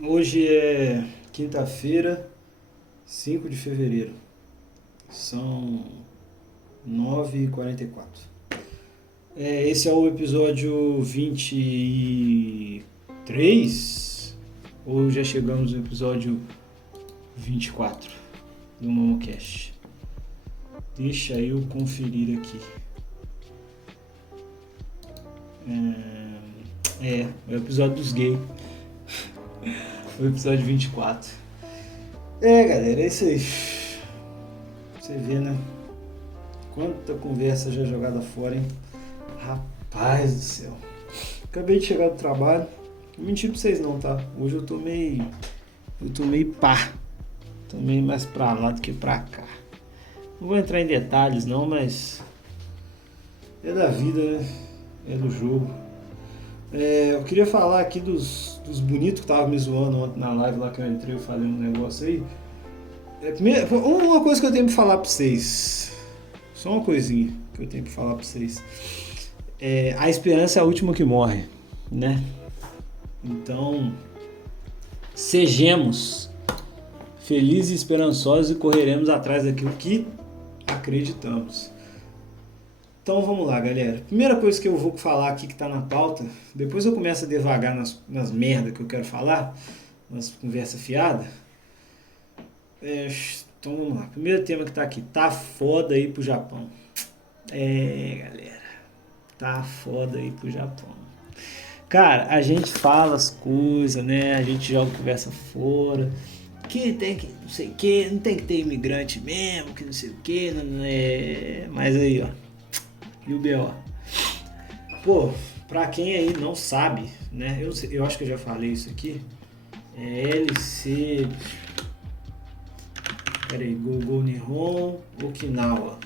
Hoje é quinta-feira, 5 de fevereiro. São 9h44. Esse é o episódio 23? Ou já chegamos no episódio 24 do Momocast? Deixa eu conferir aqui. É o episódio dos gays. O episódio 24. Galera, é isso aí. Você vê, né? Quanta conversa já jogada fora, hein? Rapaz do céu. Acabei de chegar do trabalho. Não menti pra vocês não, tá? Hoje eu tô meio pá. Tô meio mais pra lá do que pra cá. Não vou entrar em detalhes não, mas é da vida, né? É do jogo. Eu queria falar aqui dos bonitos que estavam me zoando ontem na live lá que eu entrei, eu falei um negócio aí. Uma coisa que eu tenho pra falar pra vocês. Só uma coisinha que eu tenho pra falar pra vocês. A esperança é a última que morre, né? Então, sejamos felizes e esperançosos e correremos atrás daquilo que acreditamos. Então vamos lá, galera. Primeira coisa que eu vou falar aqui que tá na pauta, depois eu começo a devagar nas merdas que eu quero falar, nas conversas fiadas. Então vamos lá. Primeiro tema que tá aqui. Tá foda aí pro Japão. Galera. Tá foda aí pro Japão. Cara, a gente fala as coisas, né? A gente joga conversa fora. Que tem que, não sei o que, não tem que ter imigrante mesmo, que não sei o que, mas aí, ó. E o BO? Pô, pra quem aí não sabe, né? Eu acho que eu já falei isso aqui. LC. Peraí, Gogou Nihon, Okinawa.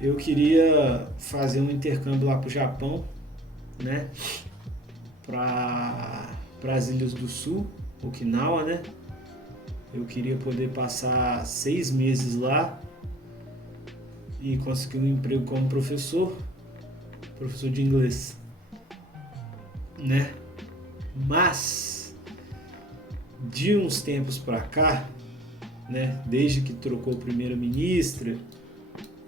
Eu queria fazer um intercâmbio lá pro Japão, né? Para as Ilhas do Sul, Okinawa, né? Eu queria poder passar 6 meses lá e conseguir um emprego como professor de inglês, né? Mas de uns tempos pra cá, né? Desde que trocou primeira-ministra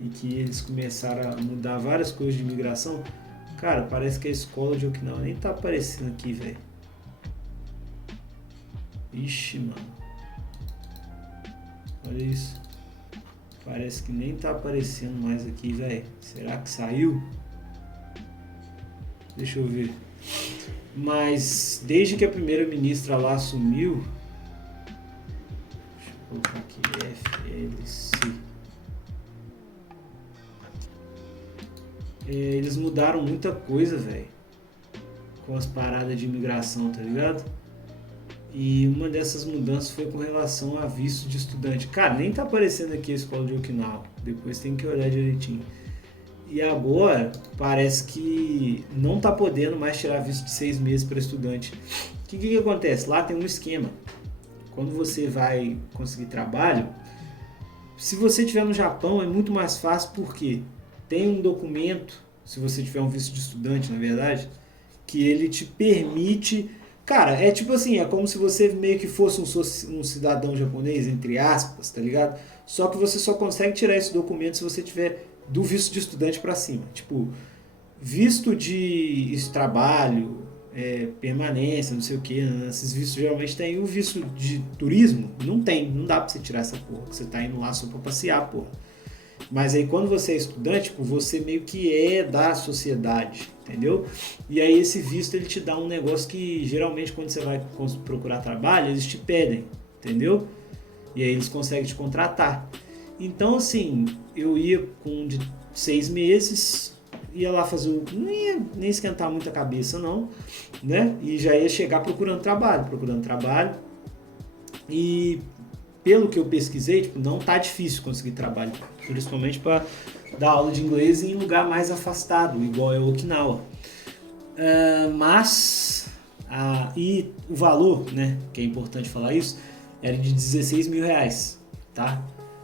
e que eles começaram a mudar várias coisas de imigração, cara, parece que a escola de Okinawa nem tá aparecendo aqui, velho. Ixi, mano. Olha isso. Parece que nem tá aparecendo mais aqui, velho. Será que saiu? Deixa eu ver. Mas desde que a primeira-ministra lá assumiu... Deixa eu colocar aqui, FLC. Eles mudaram muita coisa, velho. Com as paradas de imigração, tá ligado? E uma dessas mudanças foi com relação a visto de estudante. Cara, nem tá aparecendo aqui a escola de Okinawa. Depois tem que olhar direitinho. E agora parece que não tá podendo mais tirar visto de 6 meses para estudante. O que acontece? Lá tem um esquema. Quando você vai conseguir trabalho, se você estiver no Japão é muito mais fácil porque tem um documento, se você tiver um visto de estudante, na verdade, que ele te permite... Cara, é tipo assim, é como se você meio que fosse um cidadão japonês, entre aspas, tá ligado? Só que você só consegue tirar esse documento se você tiver do visto de estudante pra cima. Tipo, visto de trabalho, permanência, não sei o que, esses vistos geralmente tem. O visto de turismo, não tem, não dá pra você tirar essa porra, você tá indo lá só pra passear, porra. Mas aí quando você é estudante, tipo, você meio que é da sociedade, entendeu? E aí esse visto ele te dá um negócio que geralmente quando você vai procurar trabalho, eles te pedem, entendeu? E aí eles conseguem te contratar. Então assim, eu ia com de 6 meses, ia lá fazer não ia nem esquentar muito a cabeça não, né? E já ia chegar procurando trabalho. E pelo que eu pesquisei, tipo, não tá difícil conseguir trabalho, principalmente para dar aula de inglês em lugar mais afastado, igual é Okinawa. E o valor, né, que é importante falar isso, era de 16 mil reais, tá?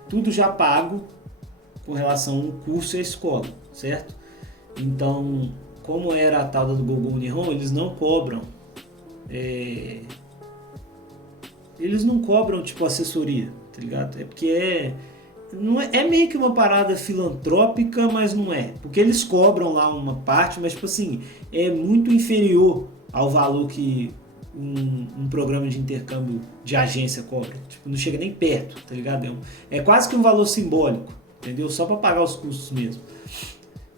Tudo já pago com relação ao curso e à escola, certo? Então, como era a tal do Gogou Nihon, eles não cobram eles não cobram, tipo, assessoria, tá ligado? É porque não é meio que uma parada filantrópica, mas não é. Porque eles cobram lá uma parte, mas, tipo assim, é muito inferior ao valor que um programa de intercâmbio de agência cobra. Tipo, não chega nem perto, tá ligado? É quase que um valor simbólico, entendeu? Só pra pagar os custos mesmo.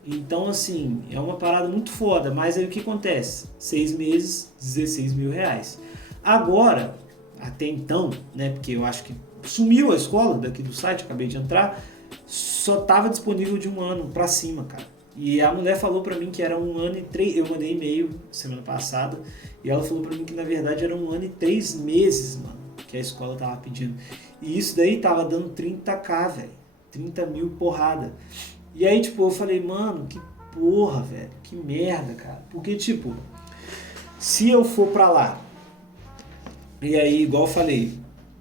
Então, assim, é uma parada muito foda, mas aí o que acontece? 6 meses, 16 mil reais. Agora, até então, né, porque eu acho que sumiu a escola daqui do site, acabei de entrar, só tava disponível de 1 ano pra cima, cara. E a mulher falou pra mim que era 1 ano e 3, eu mandei e-mail semana passada, e ela falou pra mim que na verdade era 1 ano e 3 meses, mano, que a escola tava pedindo. E isso daí tava dando 30k, velho. 30 mil porrada. E aí, tipo, eu falei, mano, que porra, velho, que merda, cara. Porque, tipo, se eu for pra lá, e aí, igual eu falei,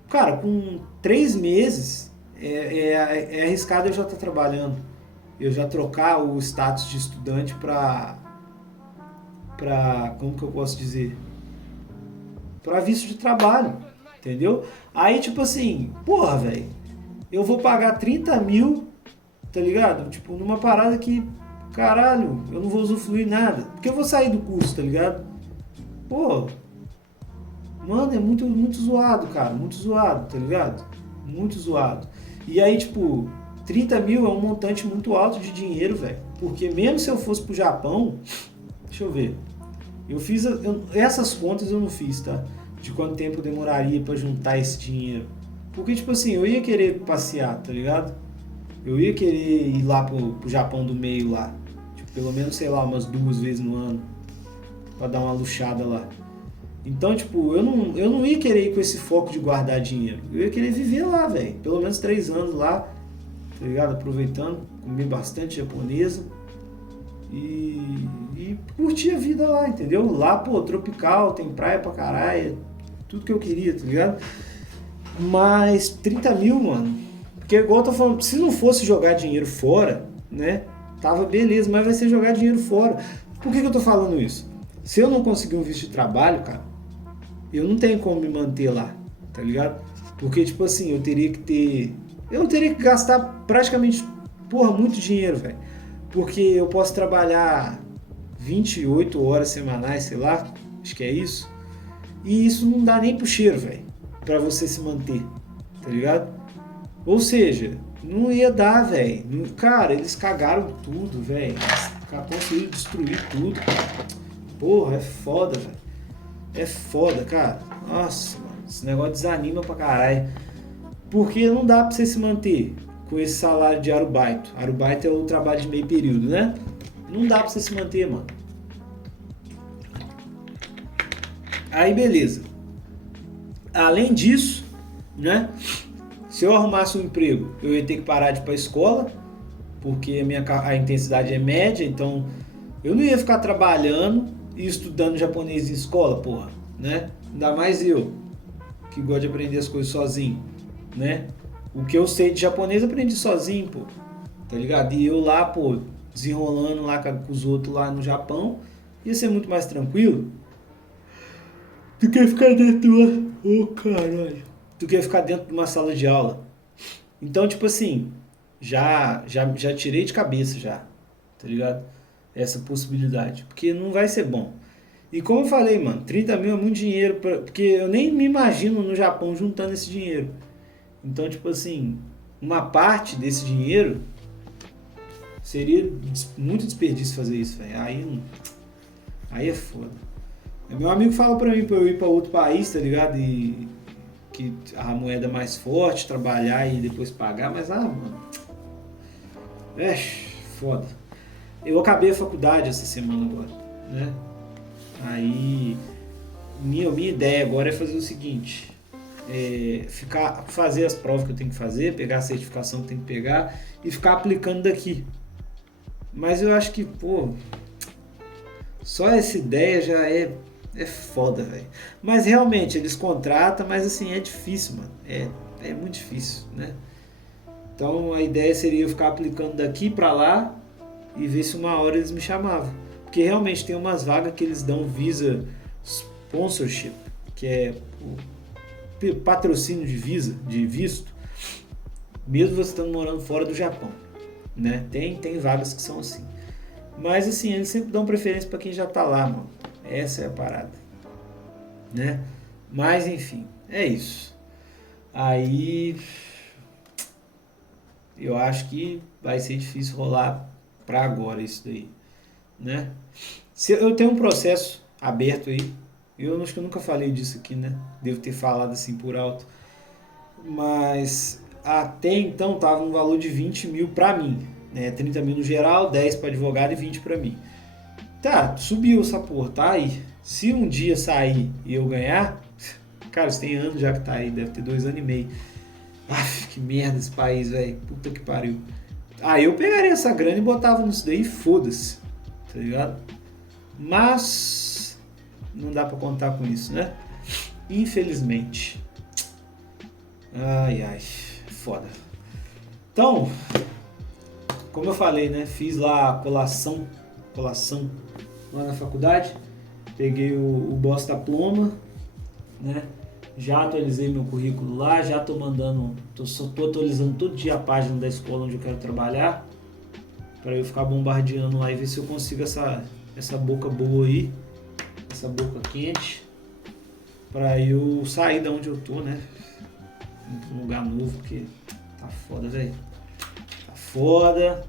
cara, com 3 meses é arriscado eu já estar trabalhando. Eu já trocar o status de estudante pra, como que eu posso dizer? Pra visto de trabalho, entendeu? Aí, tipo assim, porra, velho, eu vou pagar 30 mil, tá ligado? Tipo, numa parada que, caralho, eu não vou usufruir nada. Porque eu vou sair do curso, tá ligado? Pô, mano, é muito, muito zoado, cara. Muito zoado, tá ligado? Muito zoado. E aí, tipo, 30 mil é um montante muito alto de dinheiro, velho. Porque mesmo se eu fosse pro Japão, deixa eu ver. Eu fiz, essas contas eu não fiz, tá? De quanto tempo demoraria pra juntar esse dinheiro. Porque, tipo assim, eu ia querer passear, tá ligado? Eu ia querer ir lá pro Japão do meio lá. Tipo, pelo menos, sei lá, umas 2 vezes no ano. Pra dar uma luxada lá. Então, tipo, eu não ia querer ir com esse foco de guardar dinheiro. Eu ia querer viver lá, velho. Pelo menos 3 anos lá, tá ligado? Aproveitando, comer bastante japonesa e curtir a vida lá, entendeu? Lá, pô, tropical, tem praia pra caralho, tudo que eu queria, tá ligado? Mas 30 mil, mano, porque igual eu tô falando, se não fosse jogar dinheiro fora, né? Tava beleza, mas vai ser jogar dinheiro fora. Por que eu tô falando isso? Se eu não conseguir um visto de trabalho, cara, eu não tenho como me manter lá, tá ligado? Porque, tipo assim, eu teria que gastar praticamente, porra, muito dinheiro, velho. Porque eu posso trabalhar 28 horas semanais, sei lá, acho que é isso. E isso não dá nem pro cheiro, velho, pra você se manter, tá ligado? Ou seja, não ia dar, velho. Cara, eles cagaram tudo, velho. Conseguiram destruir tudo. Porra, é foda, velho. É foda, cara. Nossa, mano, esse negócio desanima pra caralho. Porque não dá pra você se manter com esse salário de arubaito. Arubaito é o trabalho de meio período, né? Não dá pra você se manter, mano. Aí, beleza. Além disso, né? Se eu arrumasse um emprego, eu ia ter que parar de ir pra escola, porque a intensidade é média, então eu não ia ficar trabalhando e estudando japonês em escola, porra, né? Ainda mais eu, que gosto de aprender as coisas sozinho, né? O que eu sei de japonês eu aprendi sozinho, pô, tá ligado? E eu lá, pô, desenrolando lá com os outros lá no Japão, ia ser muito mais tranquilo do que ficar dentro de uma... Oh, caralho. Do que ficar dentro de uma sala de aula. Então, tipo assim, já tirei de cabeça já, tá ligado? Essa possibilidade, porque não vai ser bom. E como eu falei, mano, 30 mil é muito dinheiro, porque eu nem me imagino no Japão juntando esse dinheiro. Então, tipo assim, uma parte desse dinheiro seria muito desperdício fazer isso, velho. Aí é foda. Meu amigo fala pra mim pra eu ir pra outro país, tá ligado? E que a moeda é mais forte, trabalhar e depois pagar, mas mano. É, foda. Eu acabei a faculdade essa semana agora, né? Aí, minha ideia agora é fazer o seguinte: fazer as provas que eu tenho que fazer, pegar a certificação que eu tenho que pegar e ficar aplicando daqui. Mas eu acho que, pô, só essa ideia já é foda, velho. Mas realmente, eles contratam, mas assim, é difícil, mano. É muito difícil, né? Então a ideia seria eu ficar aplicando daqui pra lá e ver se uma hora eles me chamavam. Porque realmente tem umas vagas que eles dão Visa Sponsorship, que é patrocínio de visa, de visto, mesmo você estando morando fora do Japão, né? Tem vagas que são assim. Mas assim, eles sempre dão preferência para quem já tá lá, mano. Essa é a parada, né? Mas enfim, é isso. Aí eu acho que vai ser difícil rolar para agora isso daí, né? Se eu tenho um processo aberto aí, eu acho que eu nunca falei disso aqui, né? Devo ter falado assim por alto, mas até então tava um valor de 20 mil para mim, né? 30 mil no geral, 10 para advogado e 20 para mim. Tá, subiu essa porra, tá aí. Se um dia sair e eu ganhar, cara, isso tem anos já que tá aí, deve ter 2 anos e meio. Aff, que merda esse país, velho. Puta que pariu. Aí eu pegaria essa grana e botava nisso daí e foda-se, tá ligado? Mas não dá pra contar com isso, né? Infelizmente. Ai, ai, foda. Então, como eu falei, né? Fiz lá a colação lá na faculdade. Peguei o bosta ploma, né? Já atualizei meu currículo lá, já tô mandando, só tô atualizando todo dia a página da escola onde eu quero trabalhar, para eu ficar bombardeando lá e ver se eu consigo essa boca boa aí, essa boca quente, para eu sair da onde eu tô, né? Ir pra um lugar novo, porque tá foda, velho. Tá foda.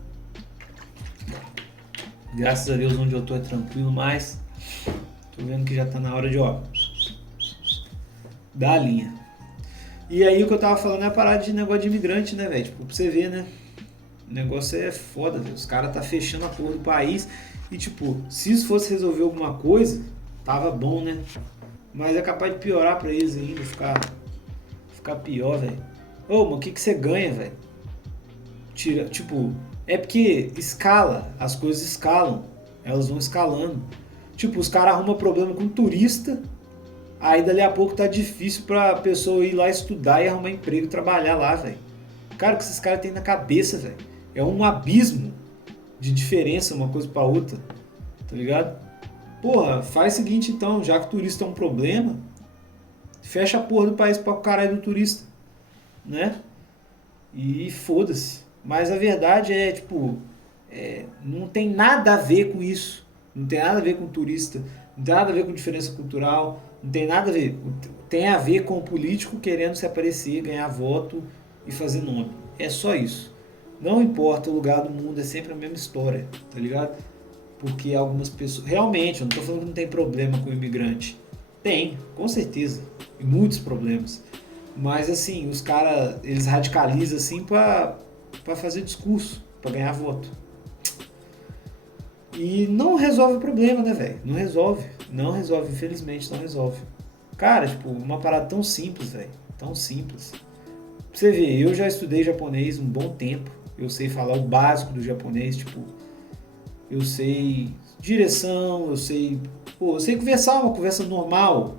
Graças a Deus onde eu tô é tranquilo, mas tô vendo que já tá na hora de, ó, dar a linha. E aí o que eu tava falando é a parada de negócio de imigrante, né, velho? Tipo, pra você ver, né? O negócio é foda, velho. Os caras tá fechando a porra do país. E tipo, se isso fosse resolver alguma coisa, tava bom, né? Mas é capaz de piorar pra eles ainda, ficar pior, velho. Ô, mas o que você ganha, velho? Tipo, é porque escala, as coisas escalam. Elas vão escalando. Tipo, os caras arrumam problema com turista. Aí dali a pouco tá difícil pra pessoa ir lá estudar e arrumar emprego e trabalhar lá, velho. Cara, o que esses caras têm na cabeça, velho? É um abismo de diferença uma coisa pra outra, tá ligado? Porra, faz o seguinte então, já que o turista é um problema, fecha a porra do país pra caralho do turista, né? E foda-se. Mas a verdade é, tipo, não tem nada a ver com isso. Não tem nada a ver com turista, não tem nada a ver com diferença cultural, não tem nada a ver. Tem a ver com o político querendo se aparecer, ganhar voto e fazer nome. É só isso. Não importa o lugar do mundo, é sempre a mesma história, tá ligado? Porque algumas pessoas. Realmente, eu não tô falando que não tem problema com o imigrante. Tem, com certeza. E muitos problemas. Mas assim, os caras, eles radicalizam assim pra fazer discurso, pra ganhar voto. E não resolve o problema, né, velho? Não resolve. Não resolve, infelizmente, não resolve. Cara, tipo, uma parada tão simples, velho. Tão simples. Pra você ver, eu já estudei japonês um bom tempo. Eu sei falar o básico do japonês, tipo, eu sei direção, eu sei conversar, uma conversa normal,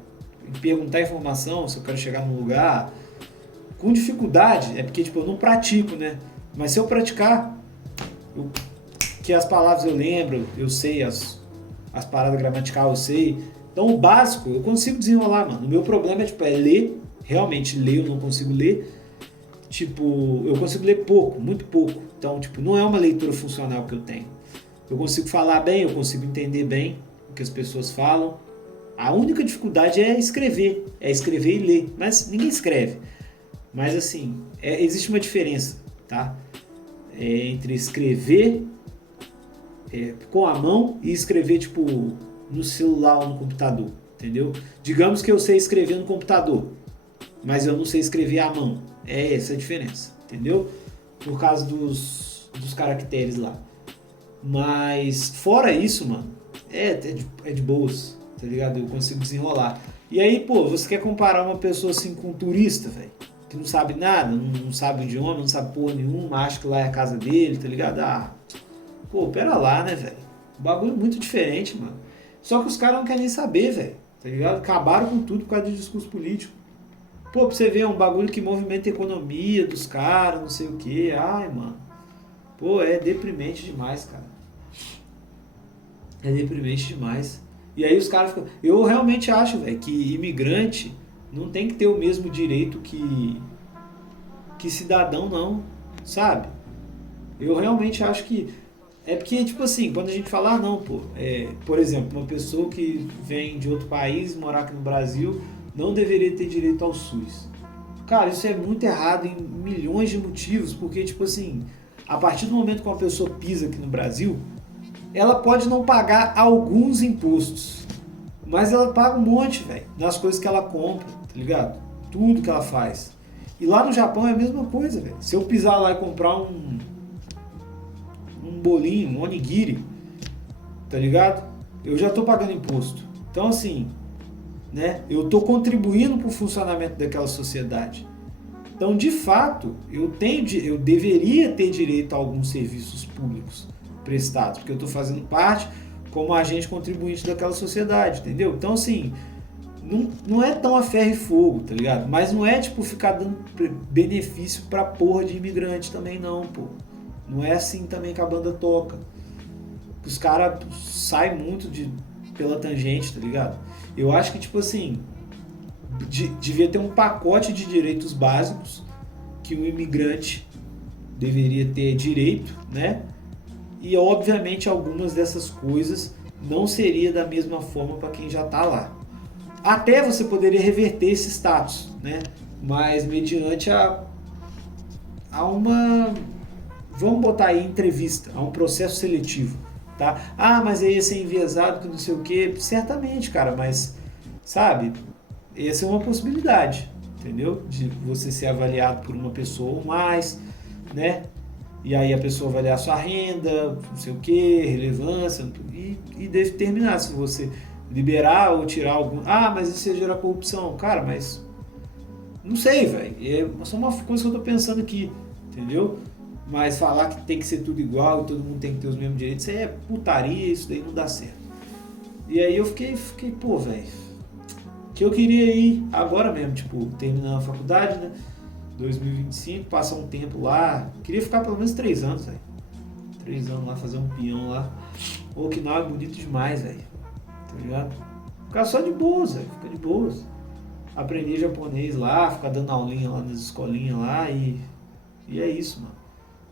perguntar informação se eu quero chegar num lugar. Com dificuldade, é porque, tipo, eu não pratico, né? Mas se eu praticar, que as palavras eu lembro, eu sei, as paradas gramaticais eu sei. Então o básico eu consigo desenrolar, mano. O meu problema é ler, realmente ler, eu não consigo ler. Tipo, eu consigo ler pouco, muito pouco. Então, tipo, não é uma leitura funcional que eu tenho. Eu consigo falar bem, eu consigo entender bem o que as pessoas falam. A única dificuldade é escrever e ler. Mas ninguém escreve. Mas assim, existe uma diferença, tá? Entre escrever com a mão e escrever, tipo, no celular ou no computador, entendeu? Digamos que eu sei escrever no computador, mas eu não sei escrever à mão. É essa a diferença, entendeu? Por causa dos caracteres lá. Mas, fora isso, mano, é de boas, tá ligado? Eu consigo desenrolar. E aí, pô, você quer comparar uma pessoa assim com um turista, velho? Que não sabe nada, não sabe o idioma, não sabe porra nenhuma, acha que lá é a casa dele, tá ligado? Ah, pô, pera lá, né, velho? O bagulho é muito diferente, mano. Só que os caras não querem nem saber, velho, tá ligado? Acabaram com tudo por causa de discurso político. Pô, pra você ver, é um bagulho que movimenta a economia dos caras, não sei o quê. Ai, mano. Pô, é deprimente demais, cara. É deprimente demais. E aí os caras ficam... Eu realmente acho, velho, que imigrante não tem que ter o mesmo direito que cidadão, não, sabe? Eu realmente acho que é porque, tipo assim, quando a gente fala, não, pô, por exemplo, uma pessoa que vem de outro país, morar aqui no Brasil, não deveria ter direito ao SUS. Cara, isso é muito errado em milhões de motivos, porque, tipo assim, a partir do momento que uma pessoa pisa aqui no Brasil, ela pode não pagar alguns impostos, mas ela paga um monte, velho, nas coisas que ela compra, tá ligado? Tudo que ela faz. E lá no Japão é a mesma coisa, velho. Se eu pisar lá e comprar um bolinho, um onigiri, tá ligado? Eu já tô pagando imposto. Então, assim, né? Eu tô contribuindo para o funcionamento daquela sociedade. Então, de fato, eu deveria ter direito a alguns serviços públicos prestados, porque eu estou fazendo parte como agente contribuinte daquela sociedade, entendeu? Então, assim, não é tão a ferro e fogo, tá ligado? Mas não é, tipo, ficar dando benefício pra porra de imigrante também, não, pô. Não é assim também que a banda toca. Os caras saem muito pela tangente, tá ligado? Eu acho que, tipo assim, devia ter um pacote de direitos básicos que o imigrante deveria ter direito, né? E, obviamente, algumas dessas coisas não seria da mesma forma para quem já está lá. Até você poderia reverter esse status, né? Mas mediante a uma, vamos botar aí, entrevista, a um processo seletivo, tá? Ah, mas aí ia ser enviesado, que não sei o quê. Certamente, cara, mas, sabe, essa é uma possibilidade, entendeu? De você ser avaliado por uma pessoa ou mais, né? E aí a pessoa avaliar sua renda, não sei o que, relevância, e determinar se você liberar ou tirar algum. Ah, mas isso ia gerar corrupção. Cara, mas não sei, velho. É só uma coisa que eu tô pensando aqui, entendeu? Mas falar que tem que ser tudo igual e todo mundo tem que ter os mesmos direitos, isso aí é putaria, isso daí não dá certo. E aí eu fiquei pô, velho, que eu queria ir agora mesmo, tipo, terminando a faculdade, né? 2025, passar um tempo lá. Queria ficar pelo menos 3 anos, velho. 3 anos lá, fazer um peão lá. Okinawa é bonito demais, velho. Tá ligado? Ficar só de boas, velho. Ficar de boas. Aprender japonês lá, ficar dando aulinha lá nas escolinhas lá e é isso, mano.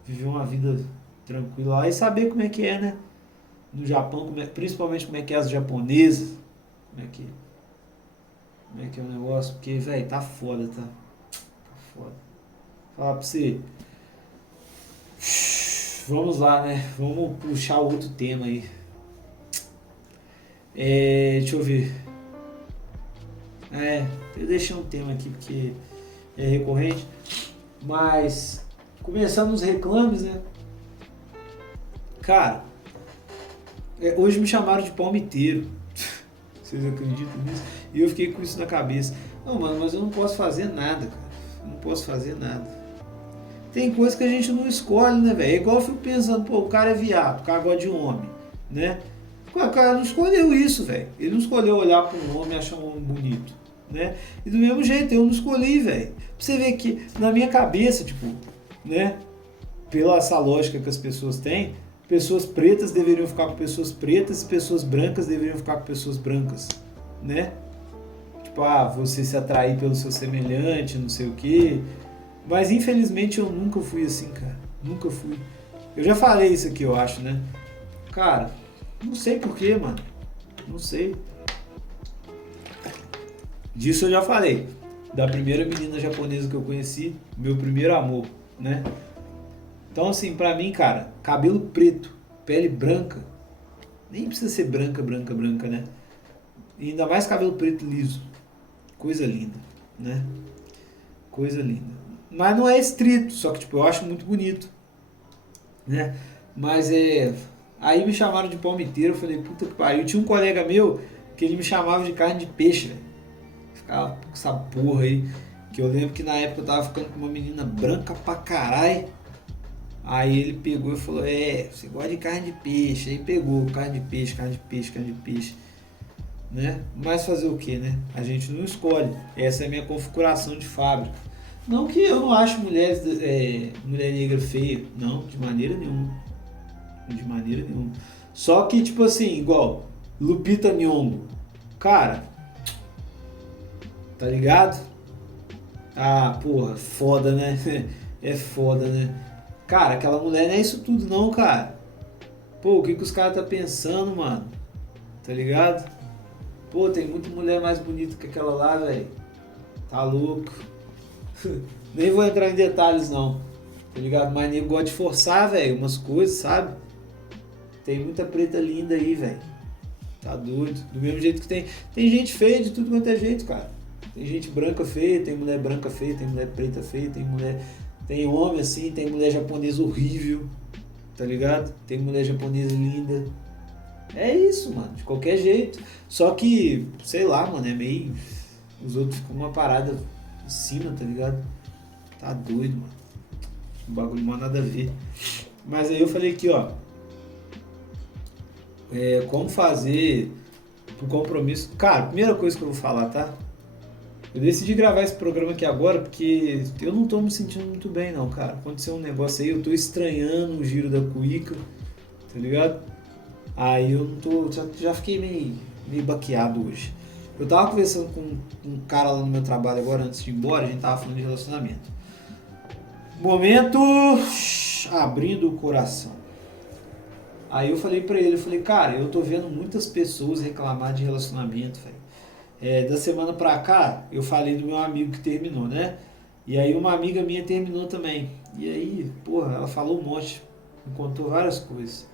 Viver uma vida tranquila lá e saber como é que é, né? No Japão, principalmente como é que é as japonesas. Como é que é o negócio? Porque, velho, tá foda, tá? Foda. Falar pra você. Vamos lá, né? Vamos puxar outro tema aí. Deixa eu ver. Eu deixei um tema aqui porque é recorrente. Mas, começando os reclames, né? Cara, hoje me chamaram de palmiteiro. Vocês acreditam nisso? E eu fiquei com isso na cabeça. Não, mano, mas eu não posso fazer nada, cara. Eu não posso fazer nada. Tem coisa que a gente não escolhe, né, velho? É igual eu fico pensando, pô, o cara é viado, o cara gosta de homem, né? Pô, o cara não escolheu isso, velho. Ele não escolheu olhar para um homem e achar um homem bonito, né? E do mesmo jeito, eu não escolhi, velho. Pra você ver que na minha cabeça, tipo, né? Pela essa lógica que as pessoas têm, pessoas pretas deveriam ficar com pessoas pretas e pessoas brancas deveriam ficar com pessoas brancas, né? Tipo, você se atrair pelo seu semelhante, não sei o quê. Mas infelizmente eu nunca fui assim, cara. Nunca fui. Eu já falei isso aqui, eu acho, né? Cara, não sei porquê, mano. Não sei. Disso eu já falei. Da primeira menina japonesa que eu conheci, meu primeiro amor, né? Então, assim, pra mim, cara, cabelo preto, pele branca. Nem precisa ser branca, branca, branca, né? E ainda mais cabelo preto liso. Coisa linda, né? Coisa linda. Mas não é estrito, só que tipo, eu acho muito bonito, né? Mas aí me chamaram de palmiteiro, eu falei, puta que pariu. Tinha um colega meu que ele me chamava de carne de peixe, velho. Ficava com essa porra aí. Que eu lembro que na época eu tava ficando com uma menina branca pra caralho. Aí ele pegou e falou, você gosta de carne de peixe. Aí pegou carne de peixe, carne de peixe, carne de peixe. Né? Mas fazer o que, né? A gente não escolhe. Essa é a minha configuração de fábrica. Não que eu não acho mulher negra feia, não, de maneira nenhuma. De maneira nenhuma. Só que, tipo assim, igual Lupita Nyong'o. Cara, Tá ligado? Ah, porra, foda, né? É foda, né? Cara, aquela mulher não é isso tudo não, cara. Pô, o que os caras tá pensando, mano? Tá ligado? Pô, tem muita mulher mais bonita que aquela lá, velho. Tá louco. Nem vou entrar em detalhes não. Tá ligado? Mas nego gosta de forçar, velho, umas coisas, sabe? Tem muita preta linda aí, velho. Tá doido. Do mesmo jeito que tem gente feia de tudo quanto é jeito, cara. Tem gente branca feia, tem mulher branca feia, tem mulher preta feia, tem mulher. Tem homem assim, tem mulher japonesa horrível, tá ligado? Tem mulher japonesa linda. É isso, mano, de qualquer jeito. Só que, sei lá, mano, é meio. Os outros ficam uma parada em cima, tá ligado? Tá doido, mano. O bagulho não há nada a ver. Mas aí eu falei aqui, ó. Como fazer pro compromisso. Cara, primeira coisa que eu vou falar, tá? Eu decidi gravar esse programa aqui agora porque eu não tô me sentindo muito bem não, cara. Aconteceu um negócio aí, eu tô estranhando o giro da cuíca, tá ligado? Aí eu não tô. Já fiquei meio baqueado hoje. Eu tava conversando com um cara lá no meu trabalho agora, antes de ir embora, a gente tava falando de relacionamento. Momento abrindo o coração. Aí eu falei pra ele, cara, eu tô vendo muitas pessoas reclamar de relacionamento, velho. Da semana pra cá, eu falei do meu amigo que terminou, né? E aí uma amiga minha terminou também. E aí, porra, ela falou um monte, me contou várias coisas.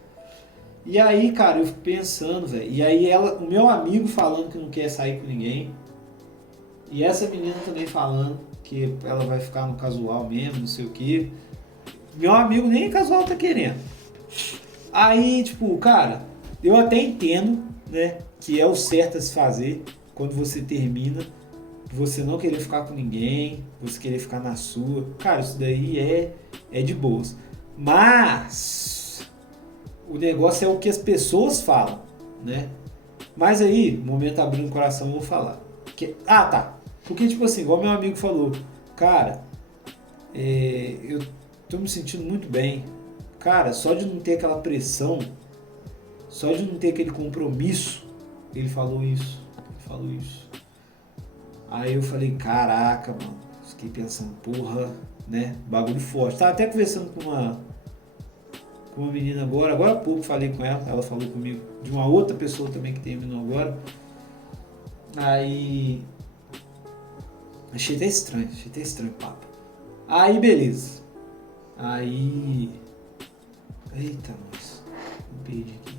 E aí, cara, eu fico pensando, velho. E aí o meu amigo falando que não quer sair com ninguém. E essa menina também falando que ela vai ficar no casual mesmo, não sei o quê. Meu amigo nem casual tá querendo. Aí, tipo, cara, eu até entendo, né, que é o certo a se fazer quando você termina, você não querer ficar com ninguém, você querer ficar na sua. Cara, isso daí é de boas. Mas o negócio é o que as pessoas falam, né? Mas aí, momento abrindo o coração, eu vou falar. Tá. Porque, tipo assim, igual meu amigo falou, cara, eu tô me sentindo muito bem. Cara, só de não ter aquela pressão, só de não ter aquele compromisso, ele falou isso. Aí eu falei, caraca, mano, fiquei pensando, porra, né, bagulho forte. Tava até conversando com uma menina agora há pouco falei com ela falou comigo, de uma outra pessoa também que terminou agora. Aí, achei até estranho o papo. Aí, beleza. Aí, eita, nossa, me perdi aqui.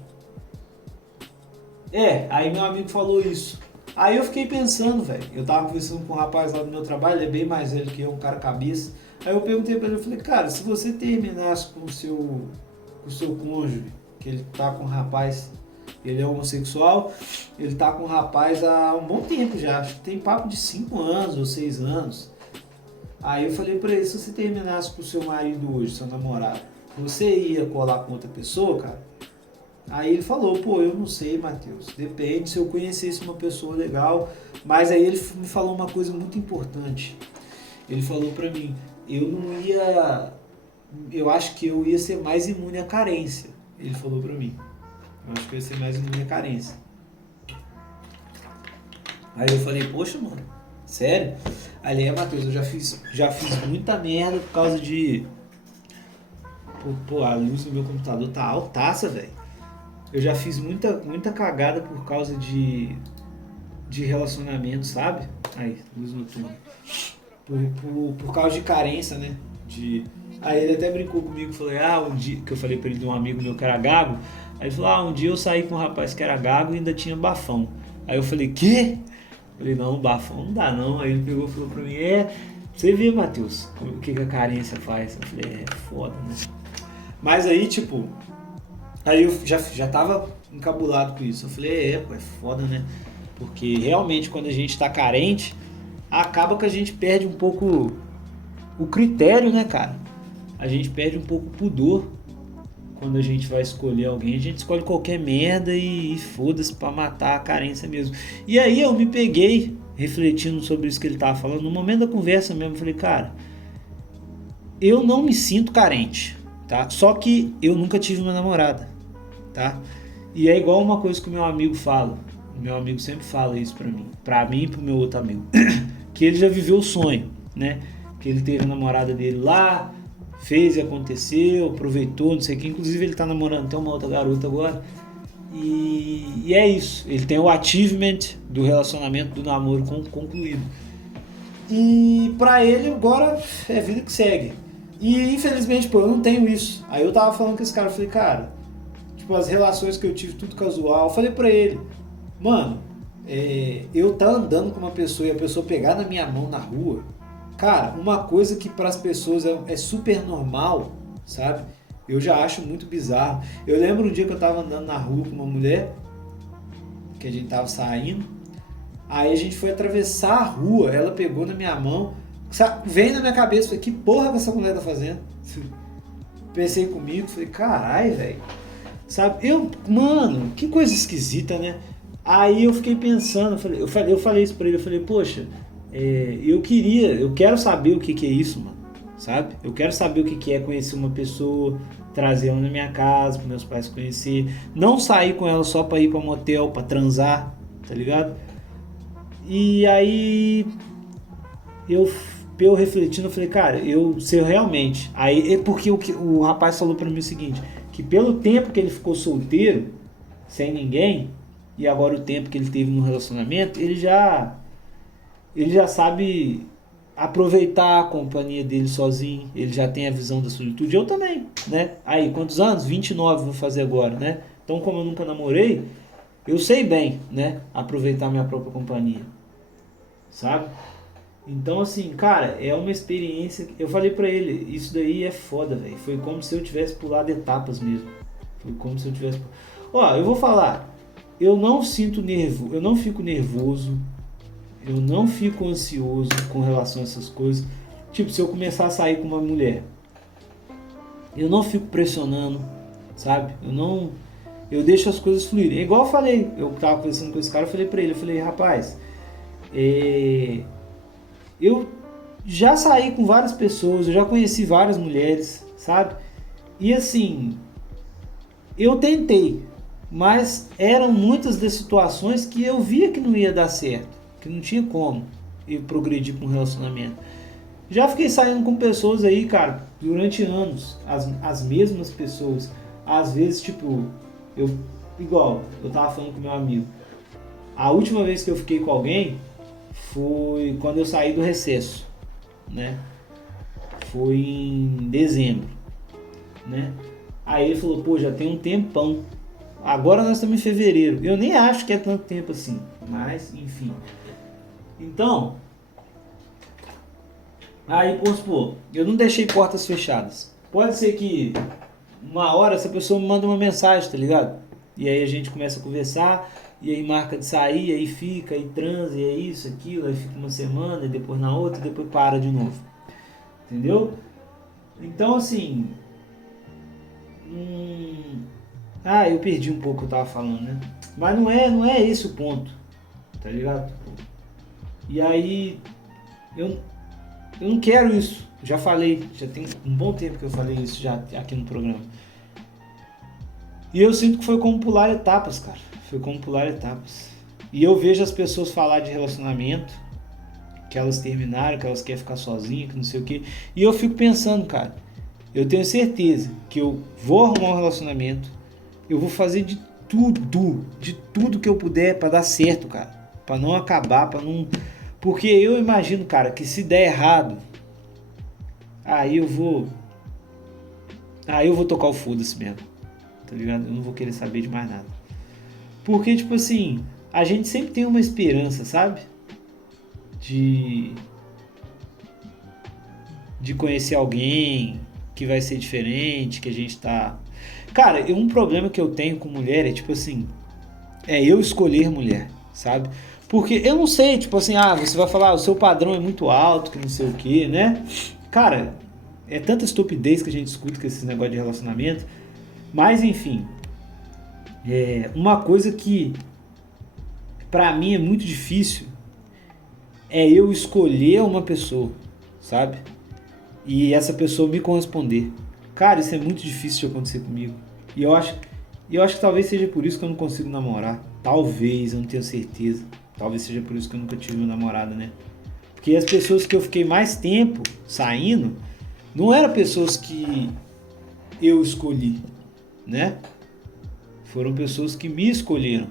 Aí meu amigo falou isso. Aí eu fiquei pensando, velho. Eu tava conversando com um rapaz lá do meu trabalho, ele é bem mais velho que eu, um cara cabeça. Aí eu perguntei pra ele, eu falei, cara, se você terminasse com o seu cônjuge, que ele tá com um rapaz, ele é homossexual, ele tá com um rapaz há um bom tempo já, acho que tem papo de 5 anos ou 6 anos. Aí eu falei pra ele, se você terminasse com o seu marido hoje, seu namorado, você ia colar com outra pessoa, cara? Aí ele falou, pô, eu não sei, Matheus, depende se eu conhecesse uma pessoa legal. Mas aí ele me falou uma coisa muito importante. Ele falou pra mim, eu acho que eu ia ser mais imune à carência. Ele falou pra mim, eu acho que eu ia ser mais imune à carência. Aí eu falei, poxa, mano, sério? Aí ele, Matheus, eu já fiz muita merda por causa de... Pô, a luz do meu computador tá altaça, velho. Eu já fiz muita cagada por causa de relacionamento, sabe? Aí, luz noturna. Por causa de carência, né? Aí ele até brincou comigo, falou, um dia, que eu falei pra ele de um amigo meu que era gago. Aí ele falou, um dia eu saí com um rapaz que era gago e ainda tinha bafão. Aí eu falei, quê? Eu falei, não, bafão não dá não. Aí ele pegou e falou pra mim, você vê, Matheus, o que a carência faz? Eu falei, foda, né? Mas aí, tipo... Aí eu já tava encabulado com isso. Eu falei, pô, é foda, né? Porque realmente quando a gente tá carente, acaba que a gente perde um pouco o critério, né, cara? A gente perde um pouco o pudor quando a gente vai escolher alguém. A gente escolhe qualquer merda e foda-se pra matar a carência mesmo. E aí eu me peguei refletindo sobre isso que ele tava falando. No momento da conversa mesmo, eu falei, cara, eu não me sinto carente, tá? Só que eu nunca tive uma namorada. Tá? E é igual uma coisa que o meu amigo fala. O meu amigo sempre fala isso pra mim e pro meu outro amigo. que ele já viveu o sonho, né? Que ele teve a namorada dele lá, fez e aconteceu, aproveitou, não sei o que. Inclusive ele tá namorando até uma outra garota agora. E é isso. Ele tem o achievement do relacionamento, do namoro concluído. E pra ele agora é vida que segue. E infelizmente, pô, eu não tenho isso. Aí eu tava falando com esse cara, eu falei, cara, tipo, as relações que eu tive, tudo casual. Eu falei pra ele, mano, eu tá andando com uma pessoa e a pessoa pegar na minha mão na rua, cara, uma coisa que para as pessoas é super normal, sabe? Eu já acho muito bizarro. Eu lembro um dia que eu tava andando na rua com uma mulher, que a gente tava saindo, aí a gente foi atravessar a rua, ela pegou na minha mão, veio na minha cabeça, falei, que porra que essa mulher tá fazendo? Pensei comigo, falei, carai, velho. Sabe, mano, que coisa esquisita, né? Aí eu fiquei pensando, eu falei isso pra ele, eu falei, poxa, eu quero saber o que é isso, mano, sabe? Eu quero saber o que é conhecer uma pessoa, trazer ela na minha casa, para meus pais conhecer, não sair com ela só pra ir pra motel, pra transar, tá ligado? E aí eu refletindo, eu falei, cara, se eu realmente, aí é porque o rapaz falou pra mim o seguinte, que pelo tempo que ele ficou solteiro, sem ninguém, e agora o tempo que ele teve no relacionamento, ele já sabe aproveitar a companhia dele sozinho, ele já tem a visão da solitude, eu também, né? Aí, quantos anos? 29 vou fazer agora, né? Então, como eu nunca namorei, eu sei bem, né? Aproveitar minha própria companhia, sabe? Então, assim, cara, é uma experiência. Eu falei pra ele, isso daí é foda, velho. Foi como se eu tivesse pulado etapas mesmo. Foi como se eu tivesse. Ó, eu vou falar. Eu não sinto nervo, eu não fico nervoso, eu não fico ansioso com relação a essas coisas. Tipo, se eu começar a sair com uma mulher, eu não fico pressionando, sabe? Eu deixo as coisas fluírem. É igual eu falei, eu tava conversando com esse cara, eu falei pra ele, rapaz, eu já saí com várias pessoas, eu já conheci várias mulheres, sabe? E assim, eu tentei, mas eram muitas das situações que eu via que não ia dar certo, que não tinha como eu progredir com um relacionamento. Já fiquei saindo com pessoas aí, cara, durante anos, as mesmas pessoas. Às vezes, tipo, igual eu tava falando com meu amigo, a última vez que eu fiquei com alguém foi quando eu saí do recesso, né? Foi em dezembro, né? Aí ele falou, pô, já tem um tempão. Agora nós estamos em fevereiro. Eu nem acho que é tanto tempo assim, mas enfim. Então, aí, vamos supor, eu não deixei portas fechadas. Pode ser que uma hora essa pessoa me manda uma mensagem, tá ligado? E aí a gente começa a conversar, e aí marca de sair, aí fica, aí transa, e é isso, aquilo, aí fica uma semana, e depois na outra, e depois para de novo. Entendeu? Então, assim... eu perdi um pouco o que eu tava falando, né? Mas não é esse o ponto, tá ligado? E aí, eu não quero isso. Já falei, já tem um bom tempo que eu falei isso já aqui no programa. E eu sinto que foi como pular etapas, cara. Foi como pular etapas. E eu vejo as pessoas falar de relacionamento, que elas terminaram, que elas querem ficar sozinhas, que não sei o quê. E eu fico pensando, cara, eu tenho certeza que eu vou arrumar um relacionamento, eu vou fazer de tudo que eu puder pra dar certo, cara. Pra não acabar, pra não... Porque eu imagino, cara, que se der errado, aí eu vou tocar o foda-se mesmo, tá ligado? Eu não vou querer saber de mais nada. Porque, tipo assim, a gente sempre tem uma esperança, sabe? De conhecer alguém que vai ser diferente, que a gente tá... Cara, um problema que eu tenho com mulher é, tipo assim, eu escolher mulher, sabe? Porque eu não sei, tipo assim, você vai falar, o seu padrão é muito alto, que não sei o que, né? Cara, é tanta estupidez que a gente escuta com esse negócio de relacionamento. Mas, enfim, uma coisa que pra mim é muito difícil é eu escolher uma pessoa, sabe? E essa pessoa me corresponder. Cara, isso é muito difícil de acontecer comigo. E eu acho que talvez seja por isso que eu não consigo namorar. Talvez, eu não tenho certeza. Talvez seja por isso que eu nunca tive uma namorada, né? Porque as pessoas que eu fiquei mais tempo saindo não eram pessoas que eu escolhi, né? Foram pessoas que me escolheram.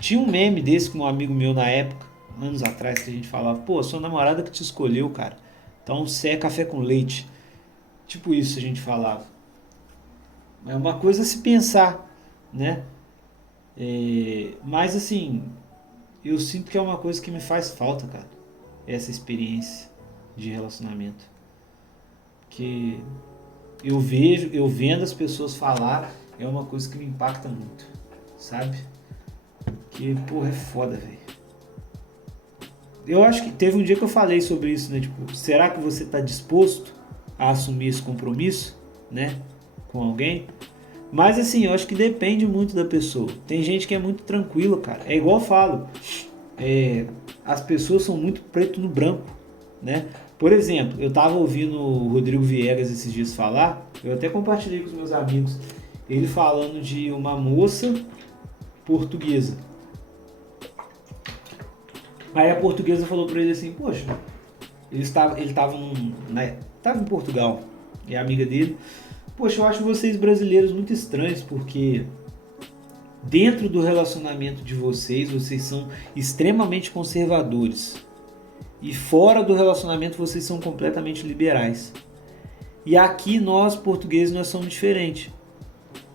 Tinha um meme desse com um amigo meu na época, anos atrás, que a gente falava, pô, sua namorada que te escolheu, cara. Então você é café com leite. Tipo isso a gente falava. É uma coisa a se pensar, né? Mas assim, eu sinto que é uma coisa que me faz falta, cara. Essa experiência de relacionamento. Que eu vendo as pessoas falar, é uma coisa que me impacta muito, sabe? Que, porra, é foda, velho. Eu acho que teve um dia que eu falei sobre isso, né? Tipo, será que você tá disposto a assumir esse compromisso, né? Com alguém? Mas assim, eu acho que depende muito da pessoa. Tem gente que é muito tranquila, cara. É igual eu falo. As pessoas são muito preto no branco, né? Por exemplo, eu tava ouvindo o Rodrigo Viegas esses dias falar, eu até compartilhei com os meus amigos, ele falando de uma moça portuguesa. Aí a portuguesa falou pra ele assim, poxa, ele tava tava em Portugal, e a amiga dele, poxa, eu acho vocês brasileiros muito estranhos, porque dentro do relacionamento de vocês são extremamente conservadores. E fora do relacionamento vocês são completamente liberais. E aqui nós, portugueses, nós somos diferentes.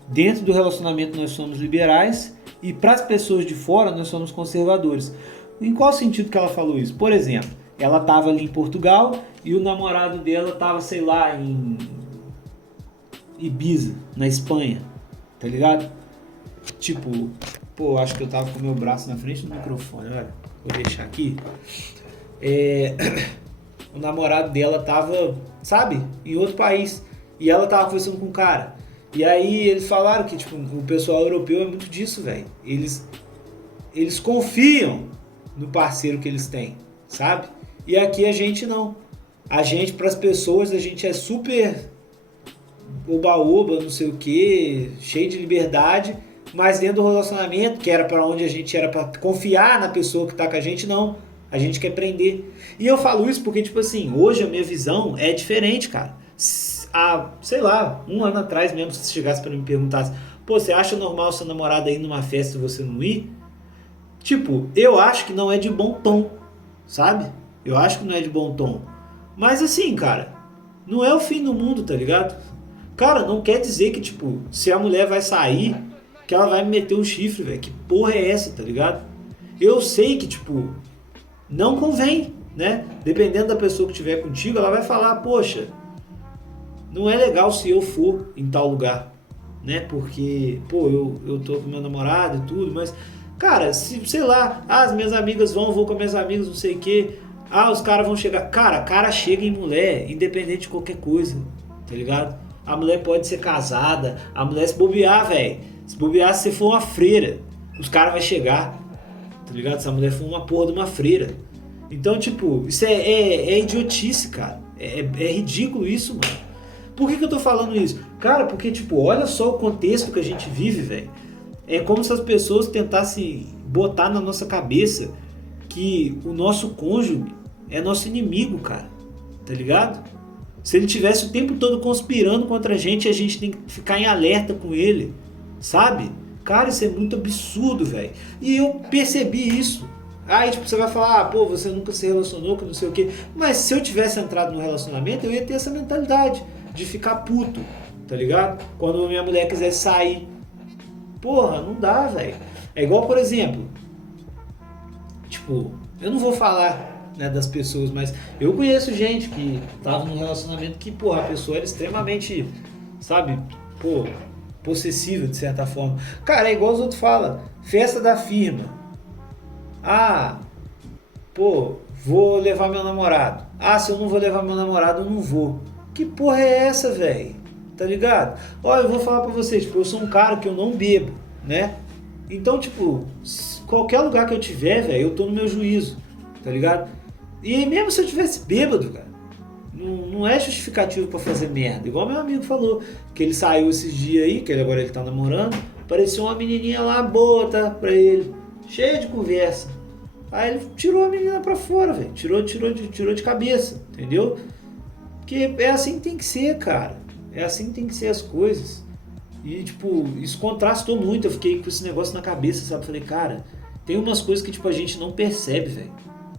Dentro do relacionamento nós somos liberais e para as pessoas de fora nós somos conservadores. Em qual sentido que ela falou isso? Por exemplo, ela estava ali em Portugal e o namorado dela estava, sei lá, em Ibiza, na Espanha. Tá ligado? Tipo, pô, acho que eu tava com o meu braço na frente do microfone, olha. Vou deixar aqui. O namorado dela tava, sabe, em outro país. E ela tava conversando com um cara. E aí eles falaram que, tipo, o pessoal europeu é muito disso, velho. Eles confiam no parceiro que eles têm, sabe? E aqui a gente não. A gente, pras pessoas, a gente é super oba-oba, não sei o que, cheio de liberdade. Mas dentro do relacionamento, que era pra onde a gente era pra confiar na pessoa que tá com a gente, não. A gente quer prender. E eu falo isso porque, tipo assim, hoje a minha visão é diferente, cara. Há, sei lá, um ano atrás mesmo, se chegasse pra mim e me perguntasse, pô, você acha normal sua namorada ir numa festa e você não ir? Tipo, eu acho que não é de bom tom, sabe? Eu acho que não é de bom tom. Mas assim, cara, não é o fim do mundo, tá ligado? Cara, não quer dizer que, tipo, se a mulher vai sair, que ela vai me meter um chifre, velho. Que porra é essa, tá ligado? Eu sei que, tipo, não convém, né? Dependendo da pessoa que estiver contigo, ela vai falar, poxa, não é legal se eu for em tal lugar, né? Porque, pô, eu tô com meu namorado e tudo, mas, cara, se, sei lá, as minhas amigas vou com minhas amigas, não sei o quê, os caras vão chegar. Cara chega em mulher, independente de qualquer coisa, tá ligado? A mulher pode ser casada, a mulher se bobear, velho. Se bobear, se você for uma freira, os caras vão chegar, tá ligado? Se a mulher for uma porra de uma freira. Então, tipo, isso é idiotice, cara. É ridículo isso, mano. Por que eu tô falando isso? Cara, porque, tipo, olha só o contexto que a gente vive, velho. É como se as pessoas tentassem botar na nossa cabeça que o nosso cônjuge é nosso inimigo, cara. Tá ligado? Se ele tivesse o tempo todo conspirando contra a gente tem que ficar em alerta com ele. Sabe? Cara, isso é muito absurdo, velho. E eu percebi isso. Aí, tipo, você vai falar, pô, você nunca se relacionou com não sei o quê. Mas se eu tivesse entrado no relacionamento, eu ia ter essa mentalidade de ficar puto, tá ligado? Quando minha mulher quisesse sair. Porra, não dá, velho. É igual, por exemplo, tipo, eu não vou falar, né, das pessoas, mas eu conheço gente que tava num relacionamento que, porra, a pessoa era extremamente, sabe, pô, possessiva de certa forma. Cara, é igual os outros falam, festa da firma. Pô, vou levar meu namorado. Se eu não vou levar meu namorado, eu não vou. Que porra é essa, velho? Tá ligado? Olha, eu vou falar pra vocês, tipo, eu sou um cara que eu não bebo, né? Então, tipo, qualquer lugar que eu tiver, velho, eu tô no meu juízo, tá ligado? E mesmo se eu tivesse bêbado, cara, não é justificativo pra fazer merda. Igual meu amigo falou, que ele saiu esses dias aí, que agora ele tá namorando, apareceu uma menininha lá boa, tá? Pra ele, cheia de conversa. Aí ele tirou a menina pra fora, velho. Tirou de cabeça, entendeu? Porque é assim que tem que ser, cara. É assim que tem que ser as coisas. E, tipo, isso contrastou muito. Eu fiquei com esse negócio na cabeça, sabe? Falei, cara, tem umas coisas que, tipo, a gente não percebe, velho.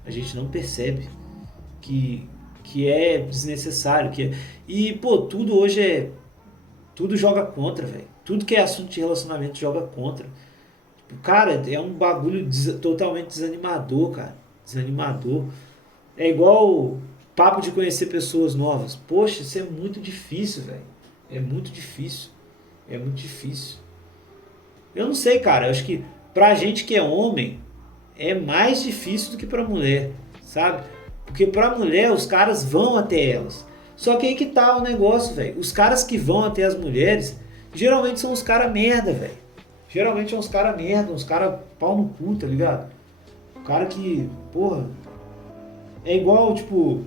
A gente não percebe que é desnecessário. E, pô, tudo hoje é... Tudo joga contra, velho. Tudo que é assunto de relacionamento joga contra. Cara, é um bagulho totalmente desanimador, cara. Desanimador. É igual papo de conhecer pessoas novas. Poxa, isso é muito difícil, velho. É muito difícil. É muito difícil. Eu não sei, cara. Eu acho que pra gente que é homem, é mais difícil do que pra mulher, sabe? Porque pra mulher, os caras vão até elas. Só que aí que tá o negócio, velho. Os caras que vão até as mulheres, geralmente são os caras merda, velho. Geralmente são uns caras merda, uns caras pau no cu, tá ligado? O cara que, porra, é igual, tipo,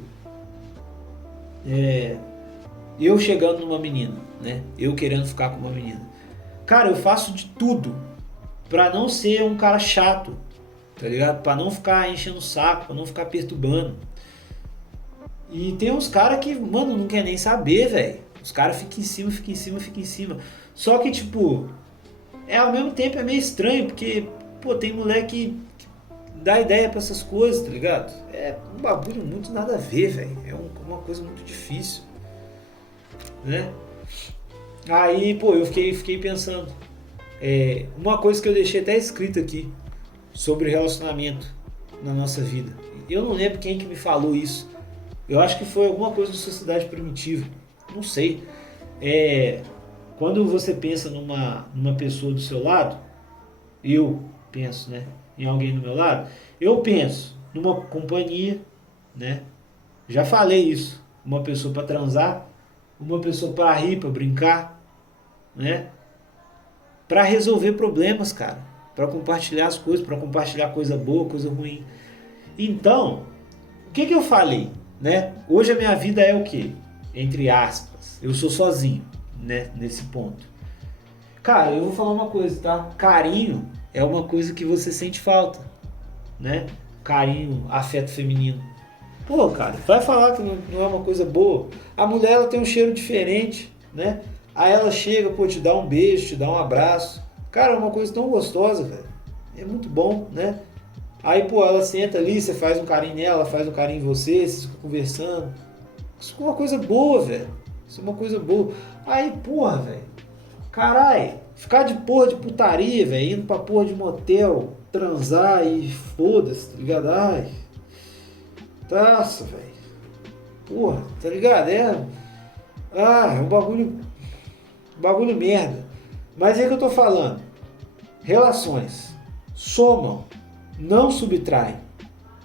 eu chegando numa menina, né? Eu querendo ficar com uma menina. Cara, eu faço de tudo pra não ser um cara chato, tá ligado? Pra não ficar enchendo o saco, pra não ficar perturbando. E tem uns caras que, mano, não quer nem saber, velho. Os caras ficam em cima, ficam em cima, ficam em cima. Só que, tipo, ao mesmo tempo é meio estranho, porque, pô, tem mulher que dá ideia pra essas coisas, tá ligado? É um bagulho muito nada a ver, velho. É uma coisa muito difícil, né? Aí, pô, eu fiquei pensando. Uma coisa que eu deixei até escrito aqui sobre relacionamento na nossa vida. Eu não lembro quem que me falou isso. Eu acho que foi alguma coisa da sociedade primitiva. Não sei. Quando você pensa numa pessoa do seu lado, eu penso, né, em alguém do meu lado, eu penso numa companhia, né? Já falei isso. Uma pessoa para transar, uma pessoa para rir, para brincar, né? Para resolver problemas, cara, para compartilhar as coisas, para compartilhar coisa boa, coisa ruim. Então, o que eu falei, né? Hoje a minha vida é o quê? Entre aspas, eu sou sozinho, né? Nesse ponto. Cara, eu vou falar uma coisa, tá? Carinho é uma coisa que você sente falta, né? Carinho, afeto feminino. Pô, cara, vai falar que não é uma coisa boa. A mulher, ela tem um cheiro diferente, né? Aí ela chega, pô, te dá um beijo, te dá um abraço. Cara, é uma coisa tão gostosa, velho. É muito bom, né? Aí, pô, ela senta ali, você faz um carinho nela, faz um carinho em você, vocês ficam conversando. Isso é uma coisa boa, velho. Isso é uma coisa boa. Aí, porra, velho. Carai, ficar de porra de putaria, velho, indo pra porra de motel, transar e foda-se, tá ligado? Ai, taça, velho. Porra, tá ligado? É um bagulho merda. Mas é que eu tô falando. Relações somam, não subtraem,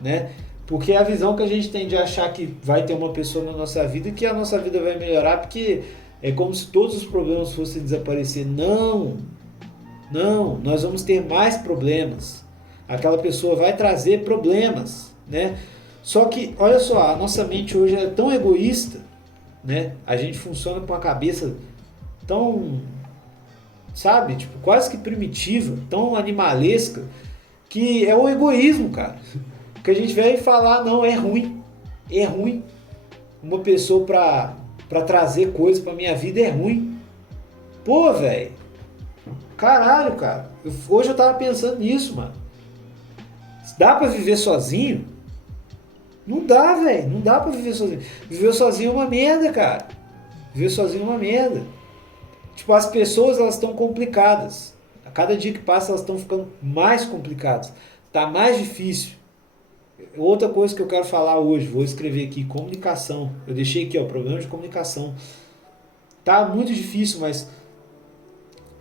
né? Porque a visão que a gente tem de achar que vai ter uma pessoa na nossa vida e que a nossa vida vai melhorar, porque é como se todos os problemas fossem desaparecer. Não, nós vamos ter mais problemas. Aquela pessoa vai trazer problemas, né? Só que, olha só, a nossa mente hoje é tão egoísta, né? A gente funciona com a cabeça tão, sabe, tipo, quase que primitiva, tão animalesca, que é o egoísmo, cara. Que a gente vai falar, não, é ruim. É ruim. Uma pessoa pra trazer coisa pra minha vida é ruim. Pô, velho. Caralho, cara. Hoje eu tava pensando nisso, mano. Dá pra viver sozinho? Não dá, velho. Não dá pra viver sozinho. Viver sozinho é uma merda, cara. Viver sozinho é uma merda. Tipo, as pessoas, elas estão complicadas. A cada dia que passa, elas estão ficando mais complicadas. Tá mais difícil. Outra coisa que eu quero falar hoje, vou escrever aqui, comunicação. Eu deixei aqui, ó, problema de comunicação. Tá muito difícil, mas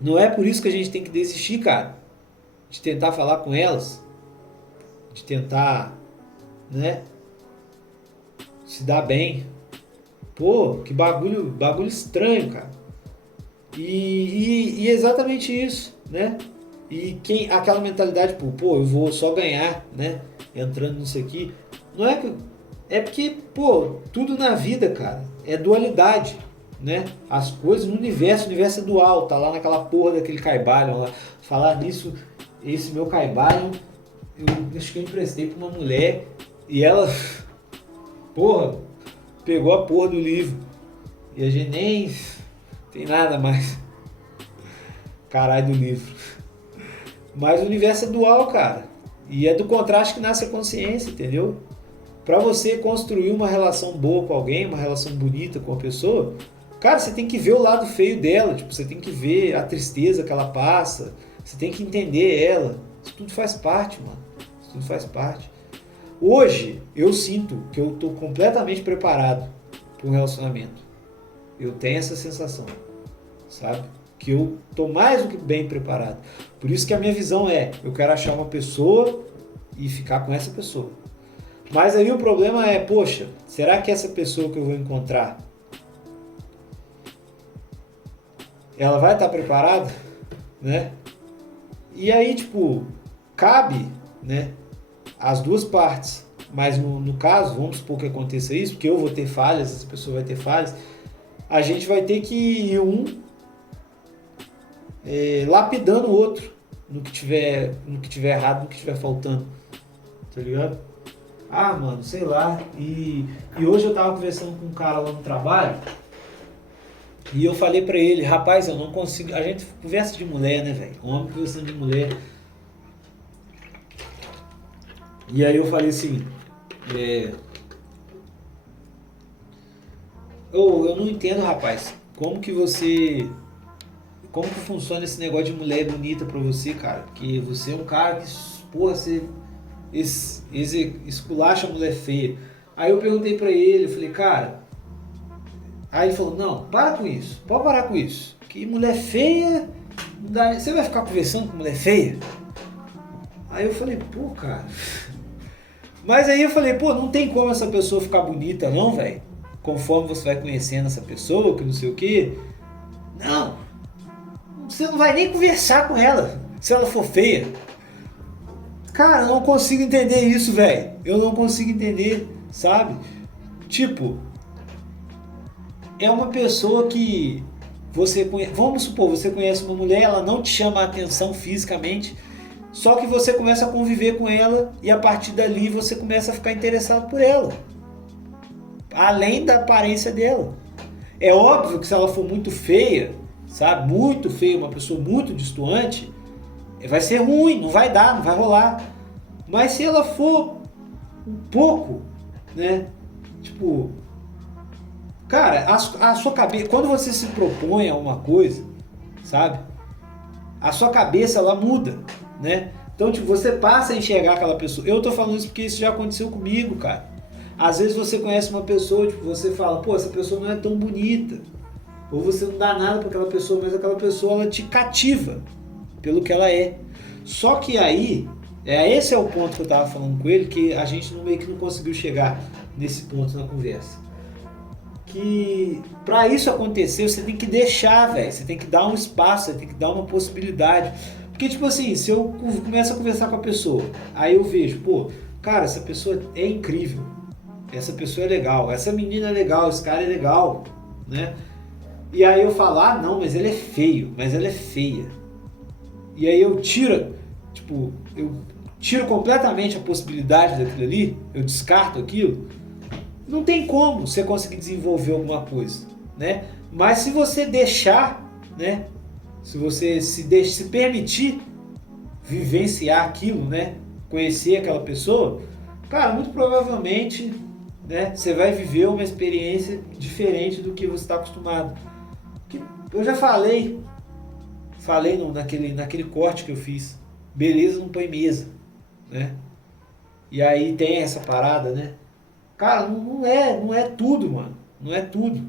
não é por isso que a gente tem que desistir, cara. De tentar falar com elas. De tentar, né, se dar bem. Pô, que bagulho estranho, cara. E exatamente isso, né? E aquela mentalidade, pô, eu vou só ganhar, né? Entrando nisso aqui. Não é que. É porque, pô, tudo na vida, cara, é dualidade, né? As coisas no universo, o universo é dual, tá lá naquela porra daquele Caibalion lá. Falar nisso, esse meu Caibalion, eu acho que eu emprestei pra uma mulher e ela, porra, pegou a porra do livro. E a gente nem tem nada mais. Caralho do livro. Mas o universo é dual, cara. E é do contraste que nasce a consciência, entendeu? Pra você construir uma relação boa com alguém, uma relação bonita com a pessoa, cara, você tem que ver o lado feio dela, tipo, você tem que ver a tristeza que ela passa, você tem que entender ela. Isso tudo faz parte, mano. Isso tudo faz parte. Hoje, eu sinto que eu tô completamente preparado para um relacionamento. Eu tenho essa sensação, sabe? Que eu tô mais do que bem preparado. Por isso que a minha visão é, eu quero achar uma pessoa e ficar com essa pessoa. Mas aí o problema é, poxa, será que essa pessoa que eu vou encontrar, ela vai estar preparada, né? E aí, tipo, cabe, né, as duas partes. Mas no caso, vamos supor que aconteça isso, porque eu vou ter falhas, essa pessoa vai ter falhas, a gente vai ter que ir lapidando o outro no que tiver errado, no que tiver faltando, tá ligado? Ah, mano, sei lá. E hoje eu tava conversando com um cara lá no trabalho e eu falei pra ele, rapaz, eu não consigo. A gente conversa de mulher, né, velho? Homem conversando de mulher. E aí eu falei assim, eu não entendo, rapaz, como que funciona esse negócio de mulher bonita pra você, cara? Porque você é um cara que, porra, você esculacha a mulher feia. Aí eu perguntei pra ele, eu falei, cara, aí ele falou, não, para com isso, pode parar com isso. Que mulher feia, você vai ficar conversando com mulher feia? Aí eu falei, pô, cara. Mas aí eu falei, pô, não tem como essa pessoa ficar bonita não, velho. Conforme você vai conhecendo essa pessoa, que não sei o quê. Não, você não vai nem conversar com ela, se ela for feia. Cara, eu não consigo entender isso, velho. Eu não consigo entender, sabe? Tipo, é uma pessoa que você conhece. Vamos supor, você conhece uma mulher, ela não te chama a atenção fisicamente, só que você começa a conviver com ela e a partir dali você começa a ficar interessado por ela, além da aparência dela. É óbvio que se ela for muito feia, sabe? Muito feia, uma pessoa muito destoante, vai ser ruim, não vai dar, não vai rolar. Mas se ela for um pouco, né? Tipo, cara, a sua cabeça, quando você se propõe a uma coisa, sabe? A sua cabeça ela muda, né? Então, tipo, você passa a enxergar aquela pessoa. Eu tô falando isso porque isso já aconteceu comigo, cara. Às vezes você conhece uma pessoa, tipo, você fala, pô, essa pessoa não é tão bonita. Ou você não dá nada para aquela pessoa, mas aquela pessoa ela te cativa pelo que ela é. Só que aí, esse é o ponto que eu tava falando com ele, que a gente meio que não conseguiu chegar nesse ponto na conversa. Que pra isso acontecer, você tem que deixar, velho. Você tem que dar um espaço, você tem que dar uma possibilidade. Porque, tipo assim, se eu começo a conversar com a pessoa, aí eu vejo, pô, cara, essa pessoa é incrível. Essa pessoa é legal, essa menina é legal, esse cara é legal, né? E aí eu falo, ah, não, mas ele é feio, mas ela é feia. E aí eu tiro completamente a possibilidade daquilo ali, eu descarto aquilo. Não tem como você conseguir desenvolver alguma coisa, né? Mas se você deixar, né? Se você se permitir vivenciar aquilo, né? Conhecer aquela pessoa, cara, muito provavelmente, né? Você vai viver uma experiência diferente do que você está acostumado. Eu já falei naquele corte que eu fiz. Beleza não põe mesa, né? E aí tem essa parada, né? Cara, não é tudo, mano. Não é tudo.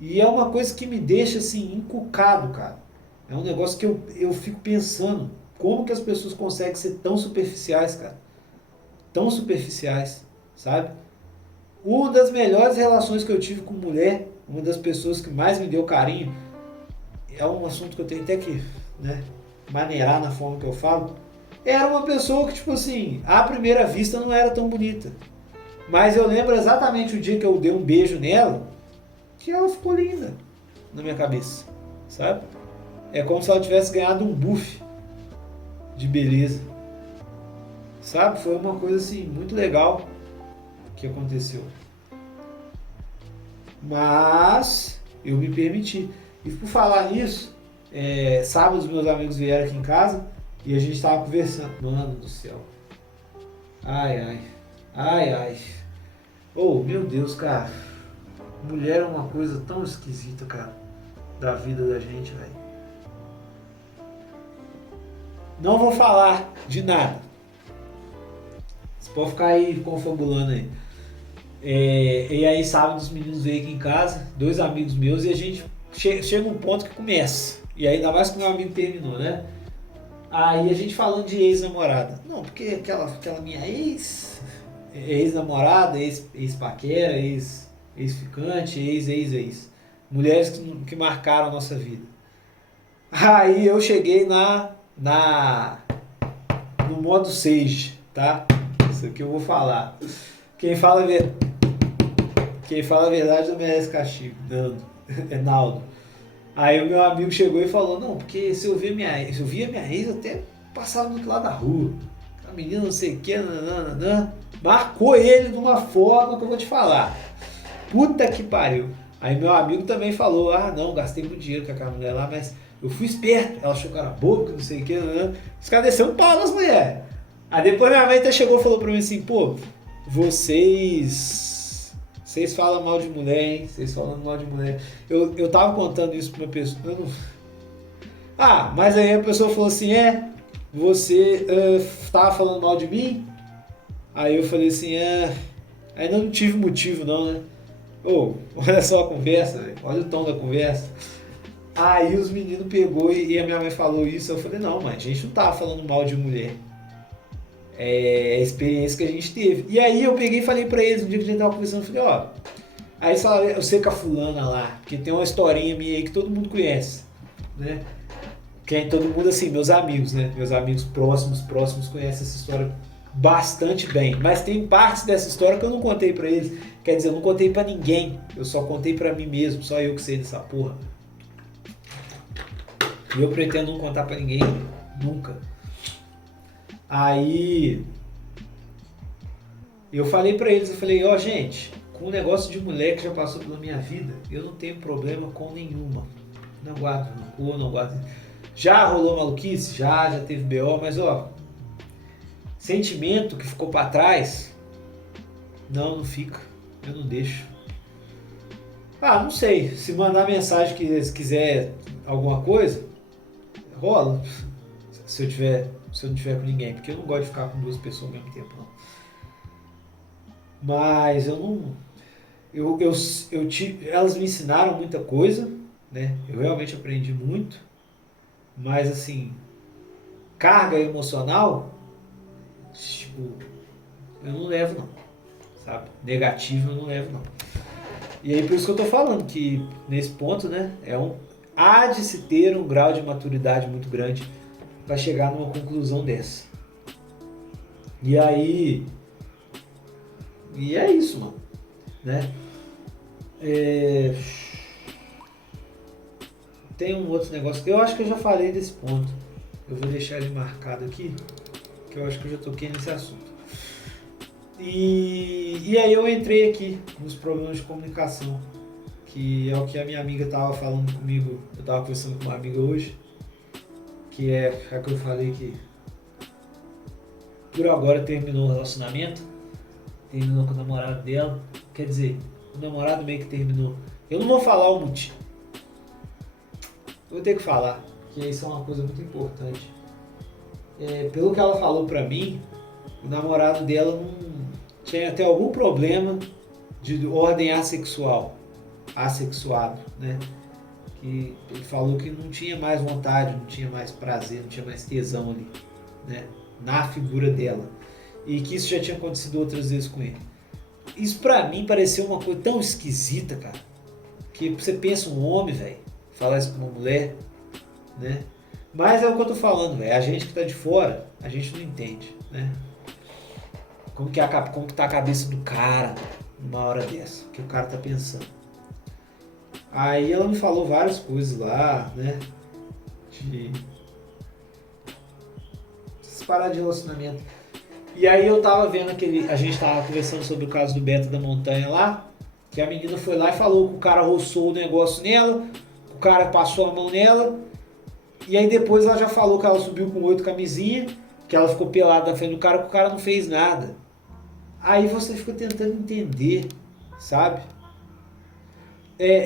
E é uma coisa que me deixa assim encucado, cara. É um negócio que eu fico pensando, como que as pessoas conseguem ser tão superficiais, cara? Tão superficiais, sabe? Uma das melhores relações que eu tive com mulher, uma das pessoas que mais me deu carinho, é um assunto que eu tenho até que, né, maneirar na forma que eu falo. Era uma pessoa que, tipo assim, à primeira vista não era tão bonita. Mas eu lembro exatamente o dia que eu dei um beijo nela, que ela ficou linda na minha cabeça, sabe? É como se ela tivesse ganhado um buff de beleza, sabe? Foi uma coisa assim, muito legal que aconteceu. Mas eu me permiti. E por falar nisso, sábado os meus amigos vieram aqui em casa e a gente tava conversando. Mano do céu. Ai, ai. Ai, ai. Oh, meu Deus, cara. Mulher é uma coisa tão esquisita, cara, da vida da gente, velho. Não vou falar de nada. Você pode ficar aí confabulando aí. E aí sábado os meninos veio aqui em casa, 2 amigos meus, e a gente chega um ponto que começa. E aí ainda mais que meu amigo terminou, né? Aí a gente falando de ex-namorada. Não, porque aquela minha ex-namorada, ex-paquera, ex-ficante, ex. Mulheres que marcaram a nossa vida. Aí eu cheguei no modo Sage, tá? Isso aqui eu vou falar. Quem fala a verdade não merece castigo. Nando. É Naldo. Aí o meu amigo chegou e falou, não, porque se eu via minha ex, eu até passava do outro lado da rua. A menina não sei o que, nananana. Marcou ele de uma forma que eu vou te falar. Puta que pariu. Aí meu amigo também falou, não, gastei muito dinheiro com aquela mulher lá, mas eu fui esperto. Ela achou que era bobo, que não sei o que, nananana. Os caras desceram um pau nas mulheres. Aí depois minha mãe até chegou e falou pra mim assim, pô, vocês falam mal de mulher, hein? Vocês falam mal de mulher. Eu tava contando isso pra uma pessoa. Mas aí a pessoa falou assim, você tava falando mal de mim? Aí eu falei assim, ainda não tive motivo não, né? Olha só a conversa, véio. Olha o tom da conversa. Aí os meninos pegou e a minha mãe falou isso, eu falei, não, mas a gente não tava falando mal de mulher. É a experiência que a gente teve. E aí eu peguei e falei pra eles, um dia que a gente tava conversando, eu falei, aí eles falaram, eu sei com a fulana lá, porque tem uma historinha minha aí que todo mundo conhece, né? Que todo mundo, assim, meus amigos, né? Meus amigos próximos conhecem essa história bastante bem. Mas tem partes dessa história que eu não contei pra eles. Quer dizer, eu não contei pra ninguém. Eu só contei pra mim mesmo, só eu que sei dessa porra. E eu pretendo não contar pra ninguém, nunca. Aí eu falei pra eles, gente, com o negócio de mulher que já passou pela minha vida, eu não tenho problema com nenhuma. Não guardo rancor, não guardo. Já rolou maluquice? Já teve BO, mas sentimento que ficou pra trás, não fica. Eu não deixo. Não sei. Se mandar mensagem se quiser alguma coisa, rola. Se eu não tiver com ninguém, porque eu não gosto de ficar com 2 pessoas ao mesmo tempo, não. Mas eu não. Elas me ensinaram muita coisa, né? Eu realmente aprendi muito, mas assim, carga emocional, tipo, eu não levo não, sabe? Negativo eu não levo não. E aí por isso que eu tô falando que nesse ponto, né, há de se ter um grau de maturidade muito grande para chegar numa conclusão dessa. E aí, é isso, mano, né? Tem um outro negócio, eu acho que eu já falei desse ponto, eu vou deixar ele marcado aqui, que eu acho que eu já toquei nesse assunto. E aí eu entrei aqui nos problemas de comunicação, que é o que a minha amiga estava falando comigo, eu estava conversando com uma amiga hoje, que é a que eu falei que por agora terminou o relacionamento, terminou com o namorado dela, quer dizer, o namorado meio que terminou. Eu não vou falar o motivo, eu vou ter que falar, porque isso é uma coisa muito importante. Pelo que ela falou pra mim, o namorado dela não tinha até algum problema de ordem assexuado, né? Que ele falou que não tinha mais vontade, não tinha mais prazer, não tinha mais tesão ali, né? Na figura dela. E que isso já tinha acontecido outras vezes com ele. Isso pra mim pareceu uma coisa tão esquisita, cara. Que você pensa um homem, velho, falar isso pra uma mulher, né? Mas é o que eu tô falando, velho. A gente que tá de fora, a gente não entende, né? Como que tá a cabeça do cara numa hora dessa, o que o cara tá pensando. Aí ela me falou várias coisas lá, né? Essas paradas de relacionamento. E aí eu tava vendo a gente tava conversando sobre o caso do Beta da Montanha lá, que a menina foi lá e falou que o cara roçou o negócio nela, o cara passou a mão nela, e aí depois ela já falou que ela subiu com 8 camisinha, que ela ficou pelada na frente do cara, que o cara não fez nada. Aí você fica tentando entender, sabe?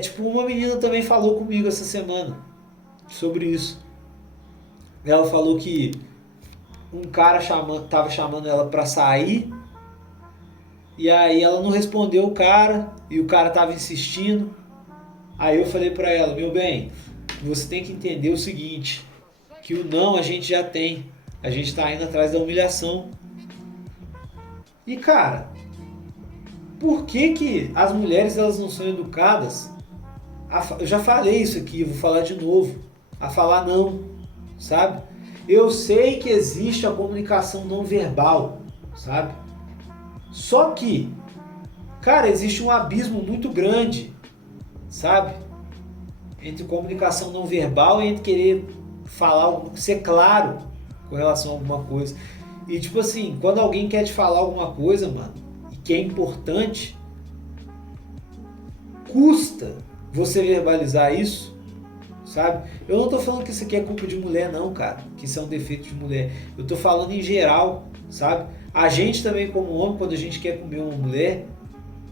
Tipo, uma menina também falou comigo essa semana sobre isso. Ela falou que um cara tava chamando ela pra sair, e aí ela não respondeu o cara, e o cara tava insistindo. Aí eu falei pra ela, meu bem, você tem que entender o seguinte, que o não a gente já tem, a gente tá indo atrás da humilhação. E cara, por que que as mulheres elas não são educadas? Eu já falei isso aqui, vou falar de novo, a falar não, sabe? Eu sei que existe a comunicação não verbal, sabe? Só que, cara, existe um abismo muito grande, sabe? Entre comunicação não verbal e entre querer falar, ser claro com relação a alguma coisa. E tipo assim, quando alguém quer te falar alguma coisa, mano, e que é importante, custa você verbalizar isso, sabe? Eu não tô falando que isso aqui é culpa de mulher não, cara, que isso é um defeito de mulher. Eu tô falando em geral, sabe? A gente também como homem, quando a gente quer comer uma mulher,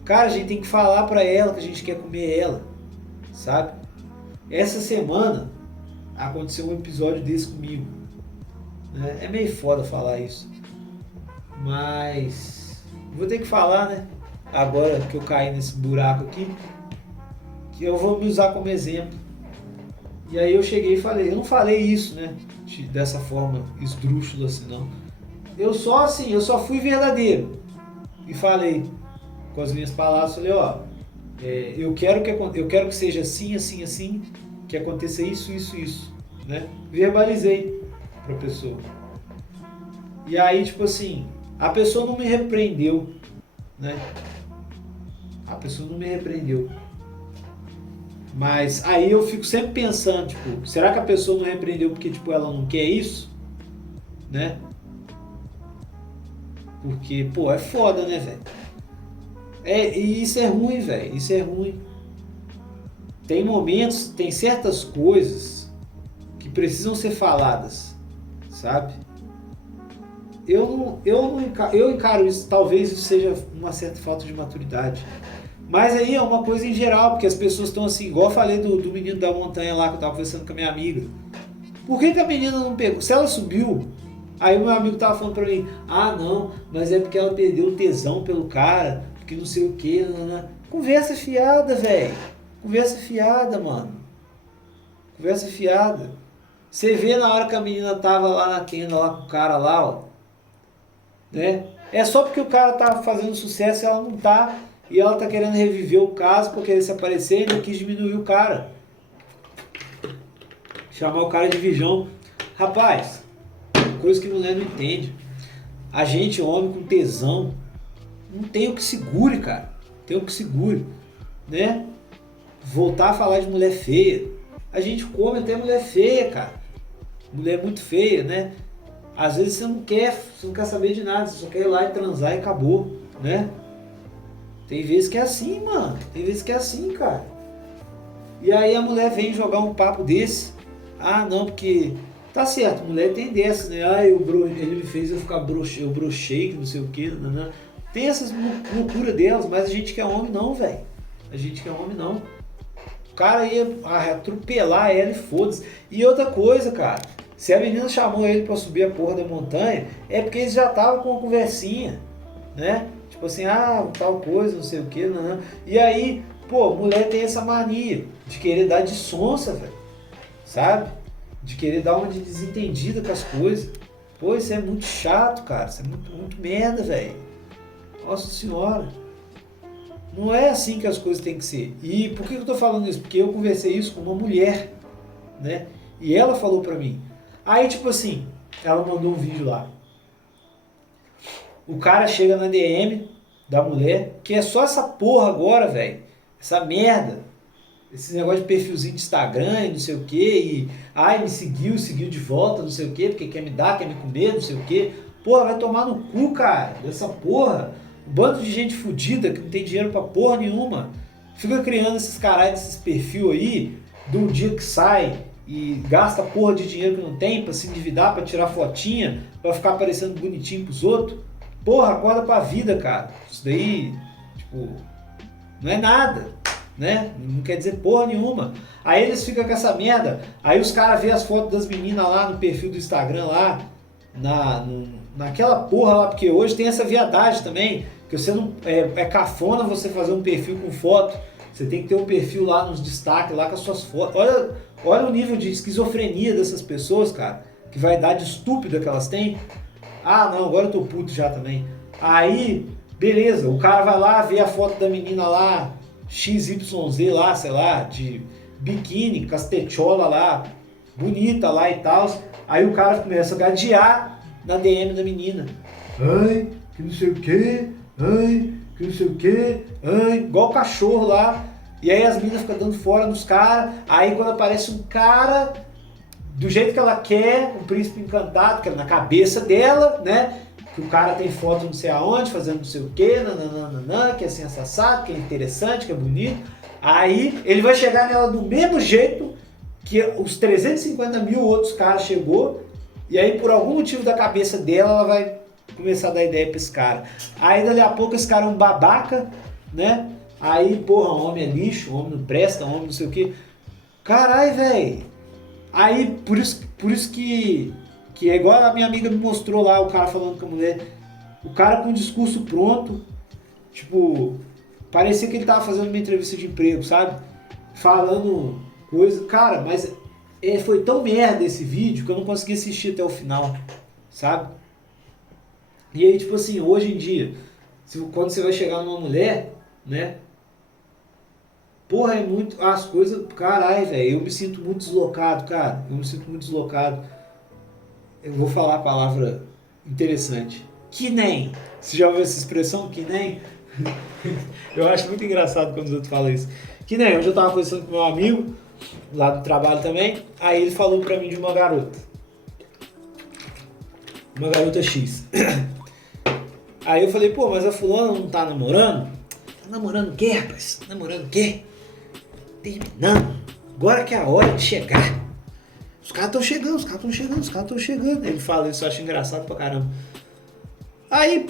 cara, a gente tem que falar pra ela que a gente quer comer ela, sabe? Essa semana aconteceu um episódio desse comigo, né? É meio foda falar isso, mas vou ter que falar, né? Agora que eu caí nesse buraco aqui, que eu vou me usar como exemplo. E aí eu cheguei e falei, eu não falei isso, né? Dessa forma esdrúxula assim, não. Eu só fui verdadeiro. E falei, com as minhas palavras, falei, ó, eu quero que seja assim, assim, assim, que aconteça isso, isso, isso, né? Verbalizei pra pessoa. E aí, tipo assim, a pessoa não me repreendeu, né? A pessoa não me repreendeu. Mas aí eu fico sempre pensando, tipo, será que a pessoa não repreendeu porque, tipo, ela não quer isso? Né? Porque, pô, é foda, né, velho? E isso é ruim, velho. Isso é ruim. Tem momentos, tem certas coisas que precisam ser faladas, sabe? Eu encaro isso, talvez isso seja uma certa falta de maturidade. Mas aí é uma coisa em geral, porque as pessoas estão assim, igual eu falei do menino da montanha lá que eu tava conversando com a minha amiga. Por que a menina não pegou? Se ela subiu, aí o meu amigo tava falando pra mim, ah não, mas é porque ela perdeu o tesão pelo cara, porque não sei o que, né? Conversa fiada, velho. Conversa fiada, mano. Conversa fiada. Você vê na hora que a menina tava lá na tenda, lá com o cara lá, ó, né? É só porque o cara tá fazendo sucesso e ela não tá. E ela tá querendo reviver o caso pra querer se aparecer e não quis diminuir o cara. Chamar o cara de virgão. Rapaz, coisa que mulher não entende. A gente, homem com tesão, não tem o que segure, cara. Tem o que segure, né? Voltar a falar de mulher feia. A gente come até mulher feia, cara. Mulher muito feia, né? Às vezes você não quer saber de nada, você só quer ir lá e transar e acabou, né? Tem vezes que é assim, mano. Tem vezes que é assim, cara. E aí a mulher vem jogar um papo desse. Ah, não, porque... Tá certo, mulher tem dessa, né? Ah, ele me fez eu ficar eu brochei, que não sei o que. Nanana. Tem essas loucuras delas, mas a gente que é homem não, velho. A gente que é homem não. O cara ia atropelar ela e foda-se. E outra coisa, cara. Se a menina chamou ele pra subir a porra da montanha, é porque eles já estavam com uma conversinha, né? Tipo assim, tal coisa, não sei o que, não. E aí, pô, mulher tem essa mania de querer dar de sonsa, velho. Sabe? De querer dar uma de desentendida com as coisas. Pô, isso é muito chato, cara. Isso é muito, muito merda, velho. Nossa senhora. Não é assim que as coisas têm que ser. E por que eu tô falando isso? Porque eu conversei isso com uma mulher, né? E ela falou pra mim. Aí, tipo assim, ela mandou um vídeo lá. O cara chega na DM da mulher, que é só essa porra agora, velho. Essa merda. Esse negócio de perfilzinho de Instagram e não sei o que. E, me seguiu de volta, não sei o que, porque quer me dar, quer me comer, não sei o que. Porra, vai tomar no cu, cara, dessa porra. Um bando de gente fodida que não tem dinheiro pra porra nenhuma. Fica criando esses caras, esses perfil aí, de um dia que sai e gasta porra de dinheiro que não tem pra se endividar, pra tirar fotinha, pra ficar parecendo bonitinho pros outros. Porra, acorda pra vida, cara. Isso daí, tipo, não é nada, né? Não quer dizer porra nenhuma. Aí eles ficam com essa merda. Aí os caras vêem as fotos das meninas lá no perfil do Instagram lá, naquela porra lá, porque hoje tem essa viadagem também, que você não é cafona você fazer um perfil com foto. Você tem que ter um perfil lá nos destaques, lá com as suas fotos. Olha o nível de esquizofrenia dessas pessoas, cara. Que vaidade estúpida que elas têm. Ah, não, agora eu tô puto já também. Aí, beleza, o cara vai lá ver a foto da menina lá, XYZ lá, sei lá, de biquíni, castechola lá, bonita lá e tal. Aí o cara começa a gadear na DM da menina. Ai, que não sei o que, ai, que não sei o que, ai, igual cachorro lá. E aí as meninas ficam dando fora nos caras. Aí quando aparece um cara do jeito que ela quer, um príncipe encantado, que é na cabeça dela, né? Que o cara tem foto não sei aonde, fazendo não sei o que, nananana, que é assim assado, que é interessante, que é bonito. Aí ele vai chegar nela do mesmo jeito que os 350 mil outros caras chegou, e aí por algum motivo da cabeça dela, ela vai começar a dar ideia pra esse cara. Aí dali a pouco esse cara é um babaca, né? Aí, porra, homem é lixo, homem não presta, homem não sei o que. Caralho, velho. Aí, por isso que é igual a minha amiga me mostrou lá, o cara falando com a mulher. O cara com o discurso pronto, tipo, parecia que ele tava fazendo uma entrevista de emprego, sabe? Falando coisa. Cara, mas foi tão merda esse vídeo que eu não consegui assistir até o final, sabe? E aí, tipo assim, hoje em dia, quando você vai chegar numa mulher, né? Porra, é muito. As coisas. Caralho, velho. Eu me sinto muito deslocado, cara. Eu me sinto muito deslocado. Eu vou falar a palavra interessante. Que nem. Você já ouviu essa expressão? Que nem? Eu acho muito engraçado quando os outros falam isso. Que nem. Hoje eu tava conversando com meu amigo, lá do trabalho também. Aí ele falou pra mim de uma garota. Uma garota X. Aí eu falei, pô, mas a fulana não tá namorando? Tá namorando o quê, rapaz? Namorando o quê? Terminando. Agora que é a hora de chegar. Os caras estão chegando, os caras estão chegando. Ele fala isso, eu acho engraçado pra caramba. Aí,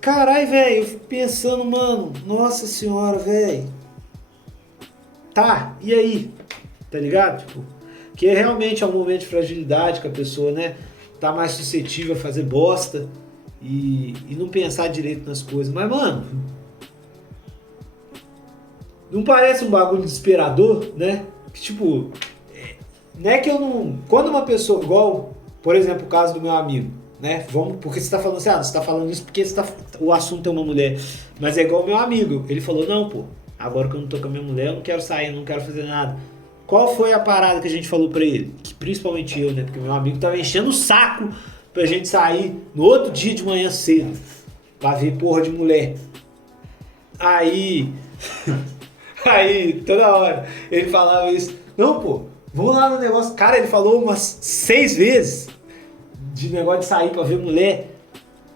caralho, velho, eu fico pensando, mano, nossa senhora, velho. Tá, e aí? Tá ligado? Tipo, que realmente é um momento de fragilidade que a pessoa, né, tá mais suscetível a fazer bosta e não pensar direito nas coisas. Mas, mano, não parece um bagulho desesperador, né? Que, tipo, não é que eu não... Quando uma pessoa, igual, por exemplo, o caso do meu amigo, né? Porque você tá falando assim, você tá falando isso porque o assunto é uma mulher. Mas é igual o meu amigo. Ele falou, não, pô, agora que eu não tô com a minha mulher, eu não quero sair, eu não quero fazer nada. Qual foi a parada que a gente falou pra ele? Que principalmente eu, né? Porque meu amigo tava enchendo o saco pra gente sair no outro dia de manhã cedo pra ver porra de mulher. Aí... Aí, toda hora, ele falava isso. Não, pô, vamos lá no negócio. Cara, ele falou umas 6 vezes de negócio de sair pra ver mulher.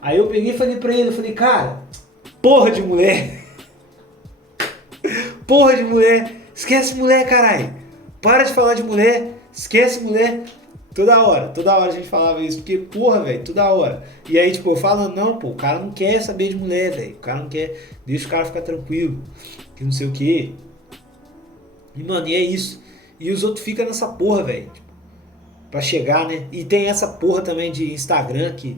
Aí eu peguei e falei pra ele, eu falei, cara, porra de mulher. Porra de mulher. Esquece mulher, caralho. Para de falar de mulher. Esquece mulher. Toda hora a gente falava isso. Porque, porra, velho, toda hora. E aí, tipo, eu falo, não, pô, o cara não quer saber de mulher, velho. O cara não quer, deixa o cara ficar tranquilo. Que não sei o que. E, mano, e é isso. E os outros ficam nessa porra, velho. Tipo, pra chegar, né? E tem essa porra também de Instagram que,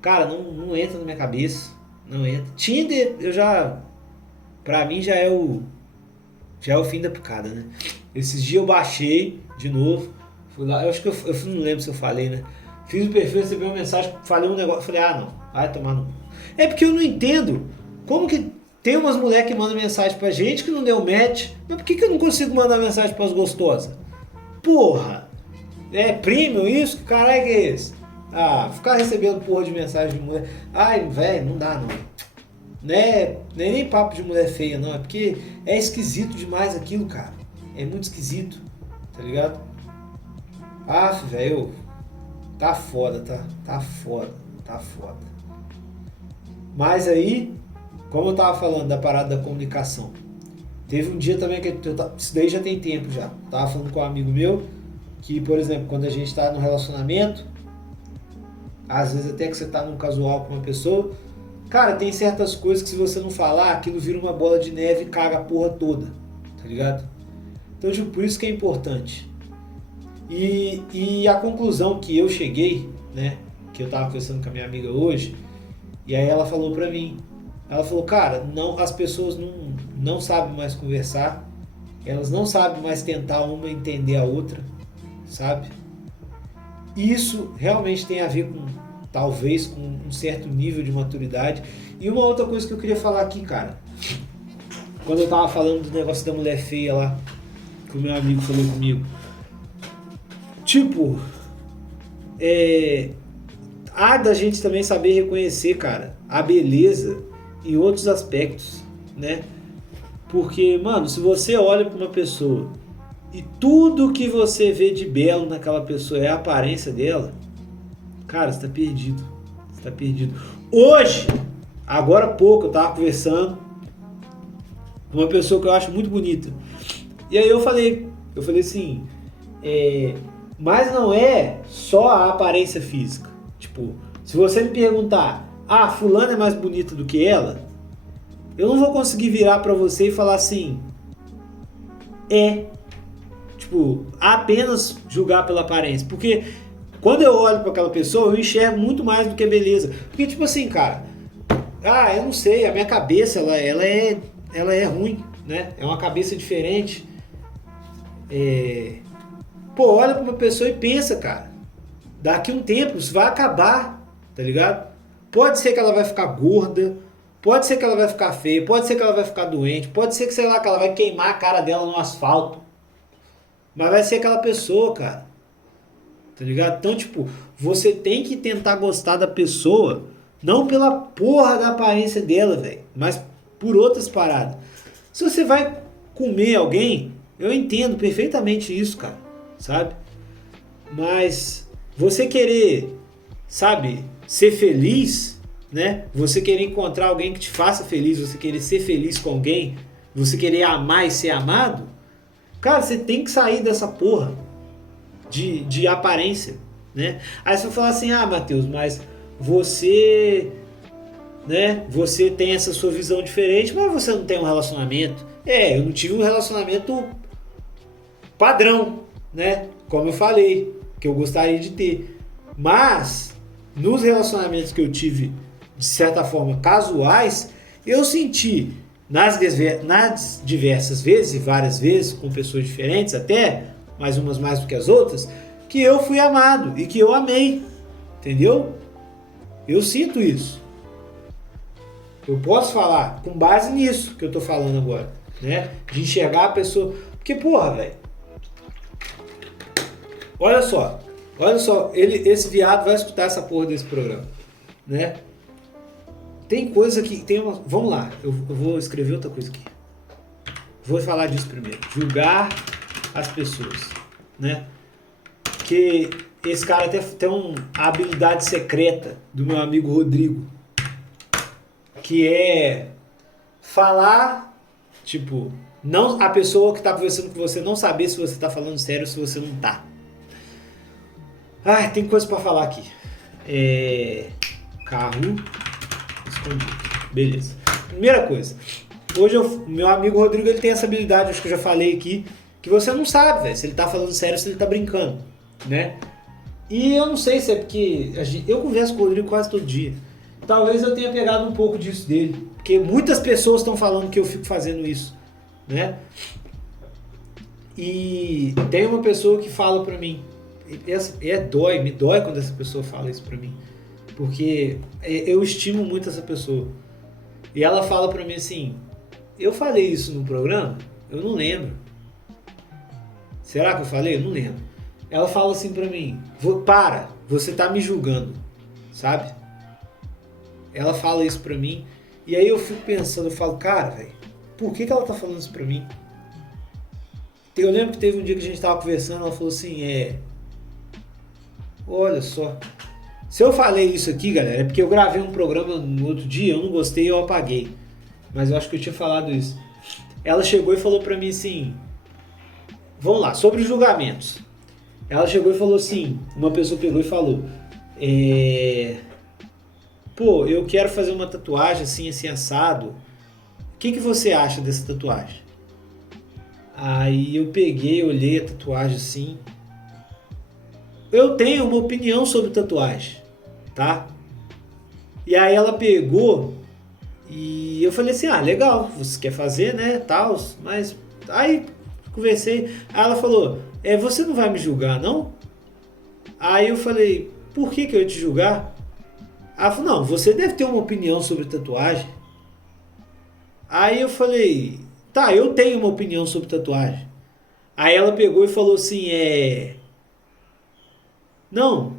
cara, não entra na minha cabeça. Não entra. Tinder, eu já... Pra mim já é o fim da picada, né? Esses dias eu baixei de novo. Fui lá, eu acho que eu não lembro se eu falei, né? Fiz o perfil, recebi uma mensagem, falei um negócio. Falei, não, vai tomar no... É porque eu não entendo. Como que... Tem umas mulheres que mandam mensagem pra gente que não deu match, mas por que eu não consigo mandar mensagem pras gostosas? Porra! É premium isso? Que caralho que é esse? Ah, ficar recebendo porra de mensagem de mulher. Ai, velho, não dá não. Não é nem papo de mulher feia, não. É porque é esquisito demais aquilo, cara. É muito esquisito, tá ligado? Ah, velho, tá foda, tá foda. Tá foda. Mas aí, como eu tava falando da parada da comunicação, teve um dia também que isso daí já tem tempo já. Tava falando com um amigo meu que, por exemplo, quando a gente tá num relacionamento, às vezes até que você tá num casual com uma pessoa, cara, tem certas coisas que se você não falar, aquilo vira uma bola de neve e caga a porra toda, tá ligado? Então, tipo, por isso que é importante. E a conclusão que eu cheguei, né, que eu tava conversando com a minha amiga hoje, e aí ela falou pra mim, ela falou, cara, não, as pessoas não sabem mais conversar, elas não sabem mais tentar uma entender a outra, sabe? Isso realmente tem a ver com, talvez, com um certo nível de maturidade. E uma outra coisa que eu queria falar aqui, cara, quando eu tava falando do negócio da mulher feia lá, que o meu amigo falou comigo, tipo, há da gente também saber reconhecer, cara, a beleza em outros aspectos, né? Porque, mano, se você olha pra uma pessoa e tudo que você vê de belo naquela pessoa é a aparência dela, cara, você tá perdido. Você tá perdido. Hoje, agora há pouco, eu tava conversando com uma pessoa que eu acho muito bonita. E aí eu falei assim, mas não é só a aparência física. Tipo, se você me perguntar, fulana é mais bonita do que ela, eu não vou conseguir virar pra você e falar assim, tipo, apenas julgar pela aparência. Porque quando eu olho pra aquela pessoa, eu enxergo muito mais do que beleza. Porque, tipo assim, cara, eu não sei, a minha cabeça, ela é ruim, né? É uma cabeça diferente. Pô, olha pra uma pessoa e pensa, cara. Daqui um tempo isso vai acabar, tá ligado? Pode ser que ela vai ficar gorda, pode ser que ela vai ficar feia, pode ser que ela vai ficar doente, pode ser que, sei lá, que ela vai queimar a cara dela no asfalto. Mas vai ser aquela pessoa, cara. Tá ligado? Então, tipo, você tem que tentar gostar da pessoa, não pela porra da aparência dela, velho, mas por outras paradas. Se você vai comer alguém, eu entendo perfeitamente isso, cara, sabe? Mas você querer, sabe, ser feliz, né? Você querer encontrar alguém que te faça feliz, você querer ser feliz com alguém, você querer amar e ser amado, cara, você tem que sair dessa porra de aparência, né? Aí você vai falar assim, Matheus, mas você, né? Você tem essa sua visão diferente, mas você não tem um relacionamento. Eu não tive um relacionamento padrão, né? Como eu falei, que eu gostaria de ter. Mas, nos relacionamentos que eu tive, de certa forma, casuais, eu senti, nas diversas vezes, e várias vezes, com pessoas diferentes até, mas umas mais do que as outras, que eu fui amado e que eu amei, entendeu? Eu sinto isso. Eu posso falar com base nisso que eu tô falando agora, né? De enxergar a pessoa. Porque, porra, velho. Olha só, esse viado vai escutar essa porra desse programa, né? Tem coisa que tem uma. Vamos lá, eu vou escrever outra coisa aqui. Vou falar disso primeiro. Julgar as pessoas, né? Que esse cara tem uma habilidade secreta do meu amigo Rodrigo, que é falar, tipo, não, a pessoa que tá conversando com você não saber se você tá falando sério ou se você não tá. Tem coisa pra falar aqui. Carro escondido. Beleza. Primeira coisa. Hoje meu amigo Rodrigo, ele tem essa habilidade, acho que eu já falei aqui, que você não sabe, velho, se ele tá falando sério ou se ele tá brincando, né? E eu não sei se é porque eu converso com o Rodrigo quase todo dia. Talvez eu tenha pegado um pouco disso dele, porque muitas pessoas estão falando que eu fico fazendo isso, né? E tem uma pessoa que fala pra mim, me dói quando essa pessoa fala isso pra mim, porque eu estimo muito essa pessoa. E ela fala pra mim assim, eu falei isso no programa? Eu não lembro. Será que eu falei? Eu não lembro. Ela fala assim pra mim, você tá me julgando, sabe? Ela fala isso pra mim, e aí eu fico pensando, eu falo, cara, velho, por que ela tá falando isso pra mim? Eu lembro que teve um dia que a gente tava conversando, ela falou assim, olha só, Se eu falei isso aqui, galera, é porque eu gravei um programa no outro dia, eu não gostei e eu apaguei. Mas eu acho que eu tinha falado isso. Ela chegou e falou pra mim assim, vamos lá, sobre julgamentos. Ela chegou e falou assim, uma pessoa pegou e falou, pô, eu quero fazer uma tatuagem assim, assim, assado. O que você acha dessa tatuagem? Aí eu peguei, olhei a tatuagem assim. Eu tenho uma opinião sobre tatuagem, tá? E aí ela pegou e eu falei assim, ah, legal, você quer fazer, né, tal, mas aí conversei, aí ela falou, você não vai me julgar, não? Aí eu falei, por que eu ia te julgar? Ela falou, não, você deve ter uma opinião sobre tatuagem. Aí eu falei, tá, eu tenho uma opinião sobre tatuagem. Aí ela pegou e falou assim, não,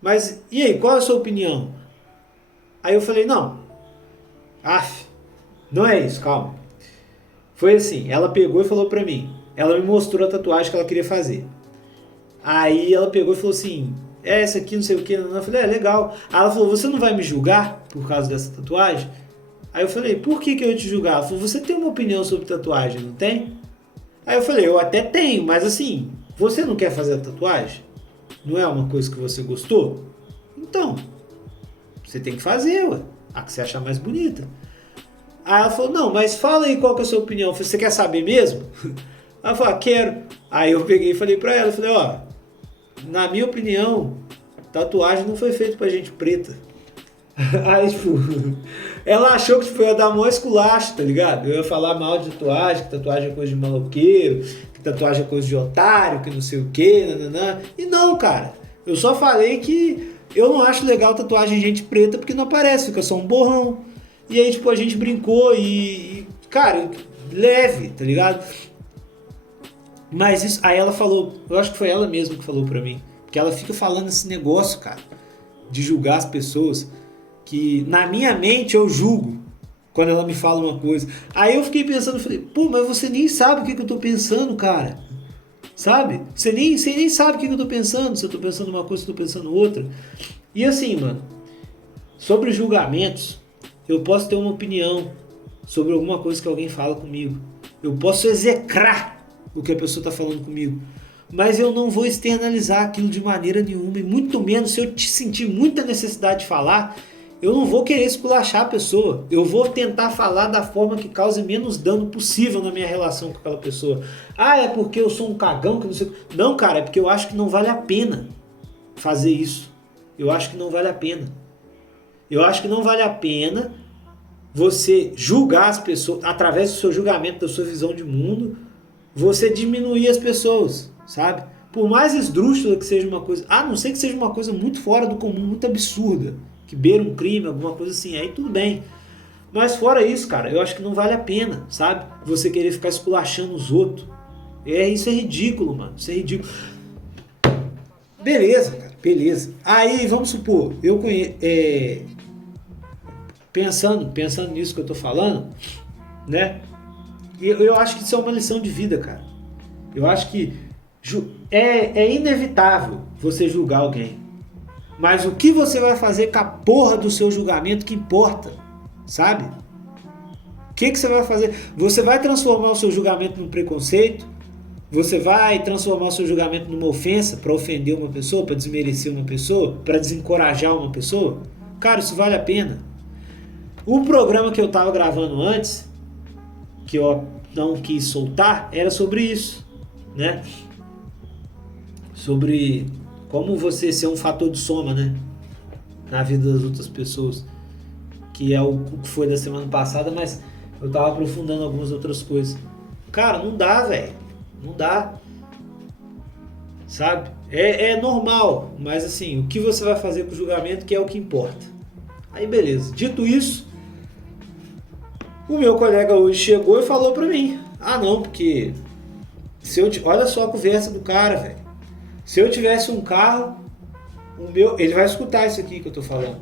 mas e aí, qual é a sua opinião? Aí eu falei, não, não é isso, calma. Foi assim, ela pegou e falou pra mim, ela me mostrou a tatuagem que ela queria fazer. Aí ela pegou e falou assim, essa aqui, não sei o que. Eu falei, legal. Aí ela falou, você não vai me julgar por causa dessa tatuagem? Aí eu falei, por que eu ia te julgar? Ela falou, você tem uma opinião sobre tatuagem, não tem? Aí eu falei, eu até tenho, mas assim, você não quer fazer a tatuagem? Não é uma coisa que você gostou? Então, você tem que fazer, ué. A que você achar mais bonita. Aí ela falou, não, mas fala aí qual que é a sua opinião. Eu falei, você quer saber mesmo? Ela falou, quero. Aí eu peguei e falei pra ela, falei, na minha opinião, tatuagem não foi feita pra gente preta. Aí, tipo, ela achou que tipo, eu ia dar mó esculacho, tá ligado? Eu ia falar mal de tatuagem, que tatuagem é coisa de maloqueiro, que tatuagem é coisa de otário, que não sei o que, nananã. E não, cara. Eu só falei que eu não acho legal tatuagem de gente preta porque não aparece, fica só um borrão. E aí, tipo, a gente brincou cara, leve, tá ligado? Mas isso, aí ela falou, eu acho que foi ela mesma que falou pra mim, que ela fica falando esse negócio, cara, de julgar as pessoas, que na minha mente eu julgo quando ela me fala uma coisa. Aí eu fiquei pensando, falei, pô, mas você nem sabe o que eu tô pensando, cara. Sabe? Você nem sabe o que eu tô pensando, se eu tô pensando uma coisa, se eu tô pensando outra. E assim, mano, sobre julgamentos, eu posso ter uma opinião sobre alguma coisa que alguém fala comigo. Eu posso execrar o que a pessoa está falando comigo. Mas eu não vou externalizar aquilo de maneira nenhuma. E muito menos se eu te sentir muita necessidade de falar, eu não vou querer esculachar a pessoa. Eu vou tentar falar da forma que cause menos dano possível na minha relação com aquela pessoa. Ah, é porque eu sou um cagão que não sei. Não, cara, é porque eu acho que não vale a pena fazer isso. Eu acho que não vale a pena. Eu acho que não vale a pena você julgar as pessoas através do seu julgamento, da sua visão de mundo, você diminuir as pessoas, sabe? Por mais esdrúxula que seja uma coisa, a não ser que seja uma coisa muito fora do comum, muito absurda, que beira um crime, alguma coisa assim, aí tudo bem. Mas fora isso, cara, eu acho que não vale a pena, sabe? Você querer ficar esculachando os outros. Isso é ridículo, mano. Isso é ridículo. Beleza, cara, beleza. Aí, vamos supor, eu conheço... Pensando nisso que eu tô falando, né? Eu acho que isso é uma lição de vida, cara. Eu acho que é inevitável você julgar alguém. Mas o que você vai fazer com a porra do seu julgamento que importa, sabe? O que você vai fazer? Você vai transformar o seu julgamento num preconceito? Você vai transformar o seu julgamento numa ofensa para ofender uma pessoa, para desmerecer uma pessoa, para desencorajar uma pessoa? Cara, isso vale a pena. O programa que eu tava gravando antes, que eu não quis soltar, era sobre isso, né? Sobre como você ser um fator de soma, né? Na vida das outras pessoas. Que é o que foi da semana passada, mas eu tava aprofundando algumas outras coisas. Cara, não dá, velho. Não dá. Sabe? É normal, mas assim, o que você vai fazer com o julgamento que é o que importa. Aí beleza. Dito isso, o meu colega hoje chegou e falou pra mim, não, porque olha só a conversa do cara, velho. Se eu tivesse um carro, ele vai escutar isso aqui que eu tô falando.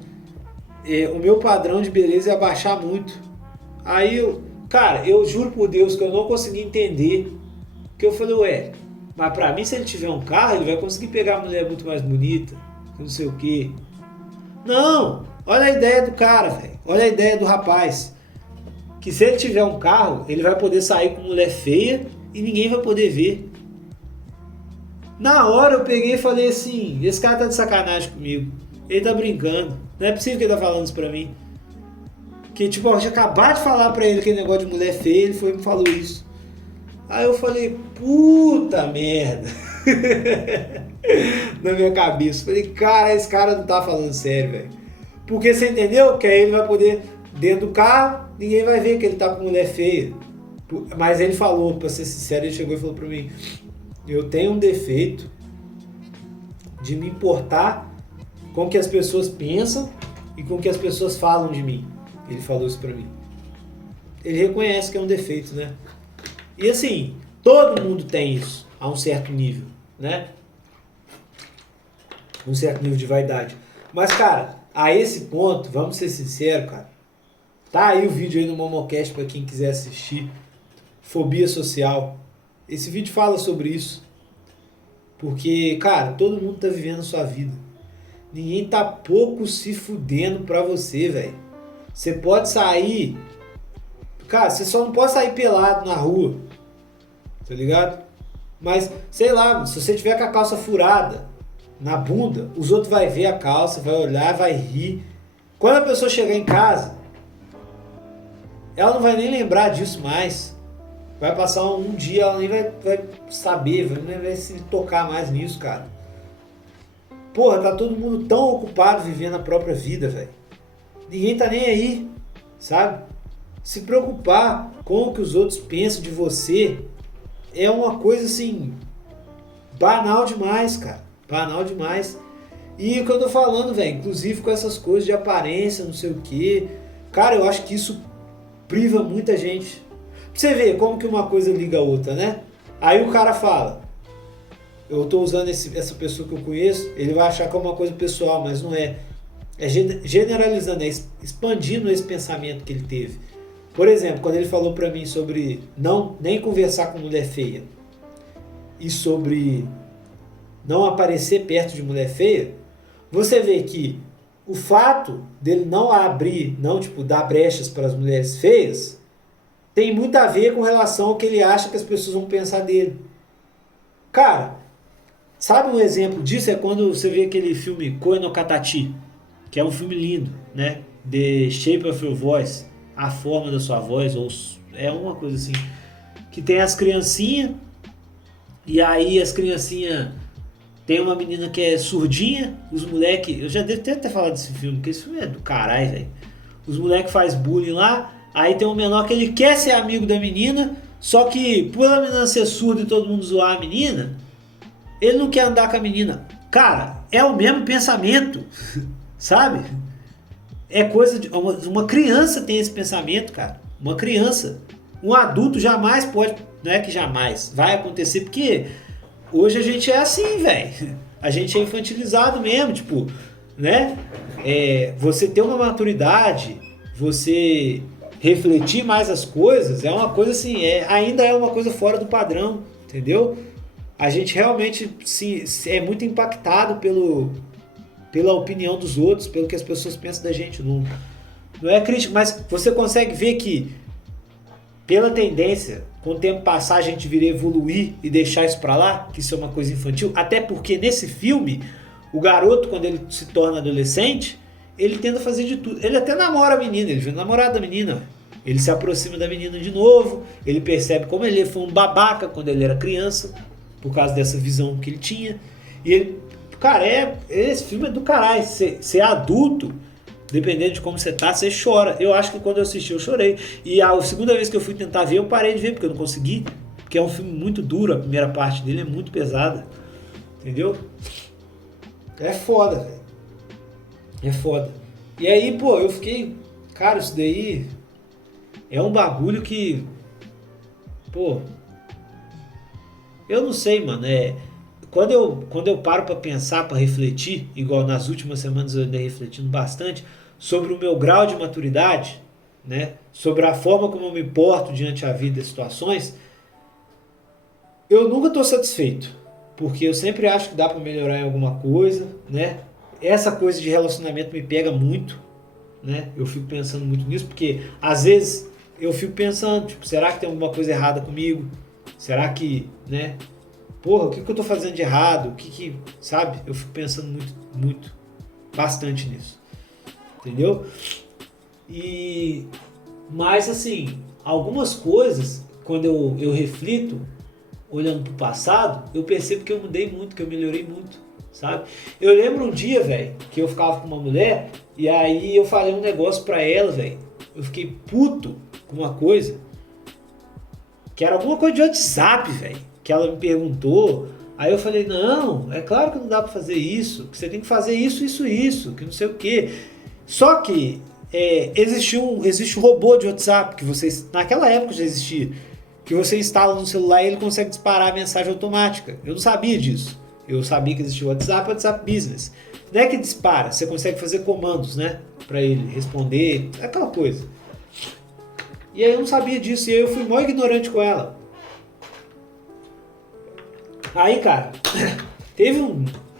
O meu padrão de beleza ia baixar muito. Aí eu juro por Deus que eu não consegui entender. Que eu falei, mas pra mim se ele tiver um carro, ele vai conseguir pegar a mulher muito mais bonita, que não sei o quê. Não, olha a ideia do cara, velho. Olha a ideia do rapaz. Que se ele tiver um carro, ele vai poder sair com mulher feia e ninguém vai poder ver. Na hora eu peguei e falei assim, esse cara tá de sacanagem comigo. Ele tá brincando. Não é possível que ele tá falando isso pra mim. Que tipo, eu tinha acabado de falar pra ele aquele negócio de mulher feia, ele foi e me falou isso. Aí eu falei, puta merda. Na minha cabeça. Falei, cara, esse cara não tá falando sério, velho. Porque você entendeu? Que aí ele vai poder, dentro do carro, ninguém vai ver que ele tá com mulher feia. Mas ele falou, pra ser sincero, ele chegou e falou pra mim, eu tenho um defeito de me importar com o que as pessoas pensam e com o que as pessoas falam de mim. Ele falou isso pra mim. Ele reconhece que é um defeito, né? E assim, todo mundo tem isso, a um certo nível, né? Um certo nível de vaidade. Mas, cara, a esse ponto, vamos ser sinceros, cara. Tá aí o vídeo aí no Momocast pra quem quiser assistir. Fobia social. Esse vídeo fala sobre isso. Porque, cara, todo mundo tá vivendo a sua vida. Ninguém tá pouco se fudendo pra você, velho. Você pode sair... Cara, você só não pode sair pelado na rua. Tá ligado? Mas, sei lá, se você tiver com a calça furada na bunda, os outros vão ver a calça, vai olhar, vai rir. Quando a pessoa chegar em casa, ela não vai nem lembrar disso mais. Vai passar um dia, ela nem vai saber, nem vai se tocar mais nisso, cara. Porra, tá todo mundo tão ocupado vivendo a própria vida, velho. Ninguém tá nem aí, sabe? Se preocupar com o que os outros pensam de você é uma coisa assim, banal demais, cara. Banal demais. E o que eu tô falando, velho, inclusive com essas coisas de aparência, não sei o quê. Cara, eu acho que isso priva muita gente. Pra você ver como que uma coisa liga a outra, né? Aí o cara fala, eu tô usando essa pessoa que eu conheço, ele vai achar que é uma coisa pessoal, mas não é. É generalizando, é expandindo esse pensamento que ele teve. Por exemplo, quando ele falou pra mim sobre nem conversar com mulher feia e sobre não aparecer perto de mulher feia, você vê que o fato dele não abrir, não tipo dar brechas para as mulheres feias, tem muito a ver com relação ao que ele acha que as pessoas vão pensar dele. Cara, sabe um exemplo disso? É quando você vê aquele filme Koe no Katachi, que é um filme lindo, né? The Shape of Your Voice, A Forma da Sua Voz, ou é uma coisa assim, que tem as criancinhas, e aí as criancinhas, tem uma menina que é surdinha, os moleques, eu já devo até falado desse filme, porque esse filme é do caralho, velho. Os moleques faz bullying lá, aí tem um menor que ele quer ser amigo da menina, só que por a menina ser surda e todo mundo zoar a menina, ele não quer andar com a menina. Cara, é o mesmo pensamento, sabe? É coisa de... Uma criança tem esse pensamento, cara. Uma criança. Um adulto jamais pode... Não é que jamais. Vai acontecer, porque hoje a gente é assim, velho. A gente é infantilizado mesmo, tipo... Né? Você ter uma maturidade, você refletir mais as coisas, é uma coisa assim... ainda é uma coisa fora do padrão, entendeu? A gente realmente é muito impactado pela opinião dos outros, pelo que as pessoas pensam da gente. Não é crítico, mas você consegue ver que, pela tendência, com o tempo passar, a gente viria evoluir e deixar isso pra lá, que isso é uma coisa infantil. Até porque nesse filme, o garoto, quando ele se torna adolescente, ele tenta fazer de tudo. Ele até namora a menina, ele vira namorado da menina. Ele se aproxima da menina de novo, ele percebe como ele foi um babaca quando ele era criança, por causa dessa visão que ele tinha. E ele, cara, esse filme é do caralho. Ser adulto, dependendo de como você tá, você chora. Eu acho que quando eu assisti, eu chorei. E a segunda vez que eu fui tentar ver, eu parei de ver, porque eu não consegui. Porque é um filme muito duro, a primeira parte dele é muito pesada. Entendeu? É foda, velho. É foda. E aí, pô, eu fiquei... Cara, isso daí é um bagulho que... Pô... Eu não sei, mano, quando eu paro pra pensar, pra refletir, igual nas últimas semanas eu andei refletindo bastante, sobre o meu grau de maturidade, né, sobre a forma como eu me porto diante da vida e situações, eu nunca tô satisfeito, porque eu sempre acho que dá pra melhorar em alguma coisa, né, essa coisa de relacionamento me pega muito, né? Eu fico pensando muito nisso, porque às vezes eu fico pensando, tipo, será que tem alguma coisa errada comigo? Será que, né? Porra, o que que eu tô fazendo de errado? Sabe? Eu fico pensando muito, muito, bastante nisso. Entendeu? E, mas assim, algumas coisas, quando eu reflito, olhando pro passado, eu percebo que eu mudei muito, que eu melhorei muito, sabe? Eu lembro um dia, velho, que eu ficava com uma mulher e aí eu falei um negócio pra ela, velho. Eu fiquei puto com uma coisa, que era alguma coisa de WhatsApp, velho, que ela me perguntou. Aí eu falei, não, é claro que não dá pra fazer isso, que você tem que fazer isso, isso, isso, que não sei o quê. Só que existe um robô de WhatsApp, que vocês, naquela época já existia, que você instala no celular e ele consegue disparar a mensagem automática. Eu não sabia disso. Eu sabia que existia o WhatsApp, WhatsApp Business. Não é que dispara, você consegue fazer comandos, né? Pra ele responder, aquela coisa. E aí eu não sabia disso, e aí eu fui mó ignorante com ela. Aí, cara, teve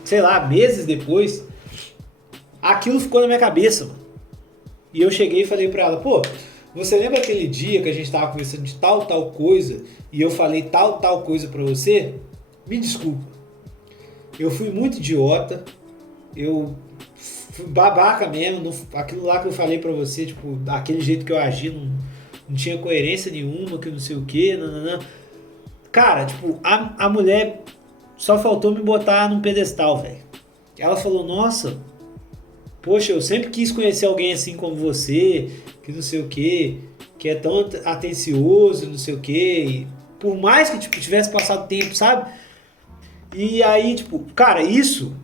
sei lá, meses depois, aquilo ficou na minha cabeça, mano. E eu cheguei e falei pra ela, pô, você lembra aquele dia que a gente tava conversando de tal coisa e eu falei tal coisa pra você? Me desculpa. Eu fui muito idiota, eu fui babaca mesmo, aquilo lá que eu falei pra você, tipo, daquele jeito que eu agi, não tinha coerência nenhuma, que não sei o que, nananã. Cara, tipo, a mulher só faltou me botar num pedestal, velho. Ela falou, nossa, poxa, eu sempre quis conhecer alguém assim como você, que não sei o que é tão atencioso, não sei o que. Por mais que tipo, tivesse passado tempo, sabe? E aí, tipo, cara, isso,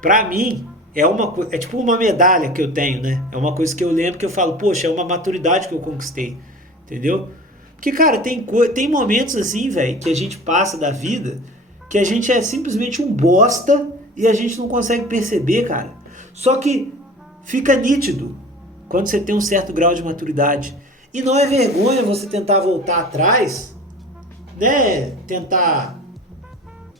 pra mim, é tipo uma medalha que eu tenho, né? É uma coisa que eu lembro que eu falo, poxa, é uma maturidade que eu conquistei, entendeu? Porque, cara, tem momentos assim, velho, que a gente passa da vida que a gente é simplesmente um bosta e a gente não consegue perceber, cara. Só que fica nítido quando você tem um certo grau de maturidade. E não é vergonha você tentar voltar atrás, né? Tentar,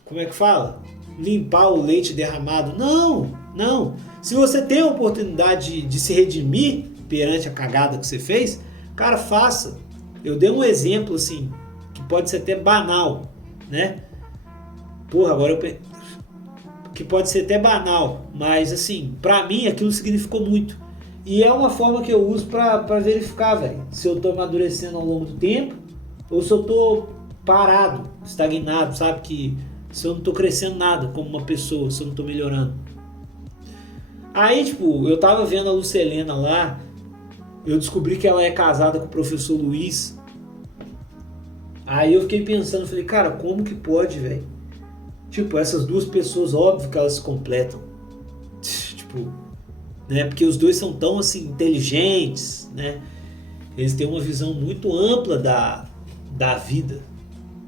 como é que fala? Limpar o leite derramado. Não, não. Se você tem a oportunidade de se redimir perante a cagada que você fez, cara, faça. Eu dei um exemplo assim, que pode ser até banal, né? Porra, que pode ser até banal, mas assim, pra mim aquilo significou muito. E é uma forma que eu uso pra verificar, velho, se eu tô amadurecendo ao longo do tempo ou se eu tô parado, estagnado, sabe? Que se eu não tô crescendo nada como uma pessoa, se eu não tô melhorando. Aí, tipo, eu tava vendo a Lucelena lá, eu descobri que ela é casada com o professor Luiz. Aí eu fiquei pensando, falei, cara, como que pode, velho? Tipo, essas duas pessoas, óbvio que elas se completam. Tipo, né? Porque os dois são tão, assim, inteligentes, né? Eles têm uma visão muito ampla da vida,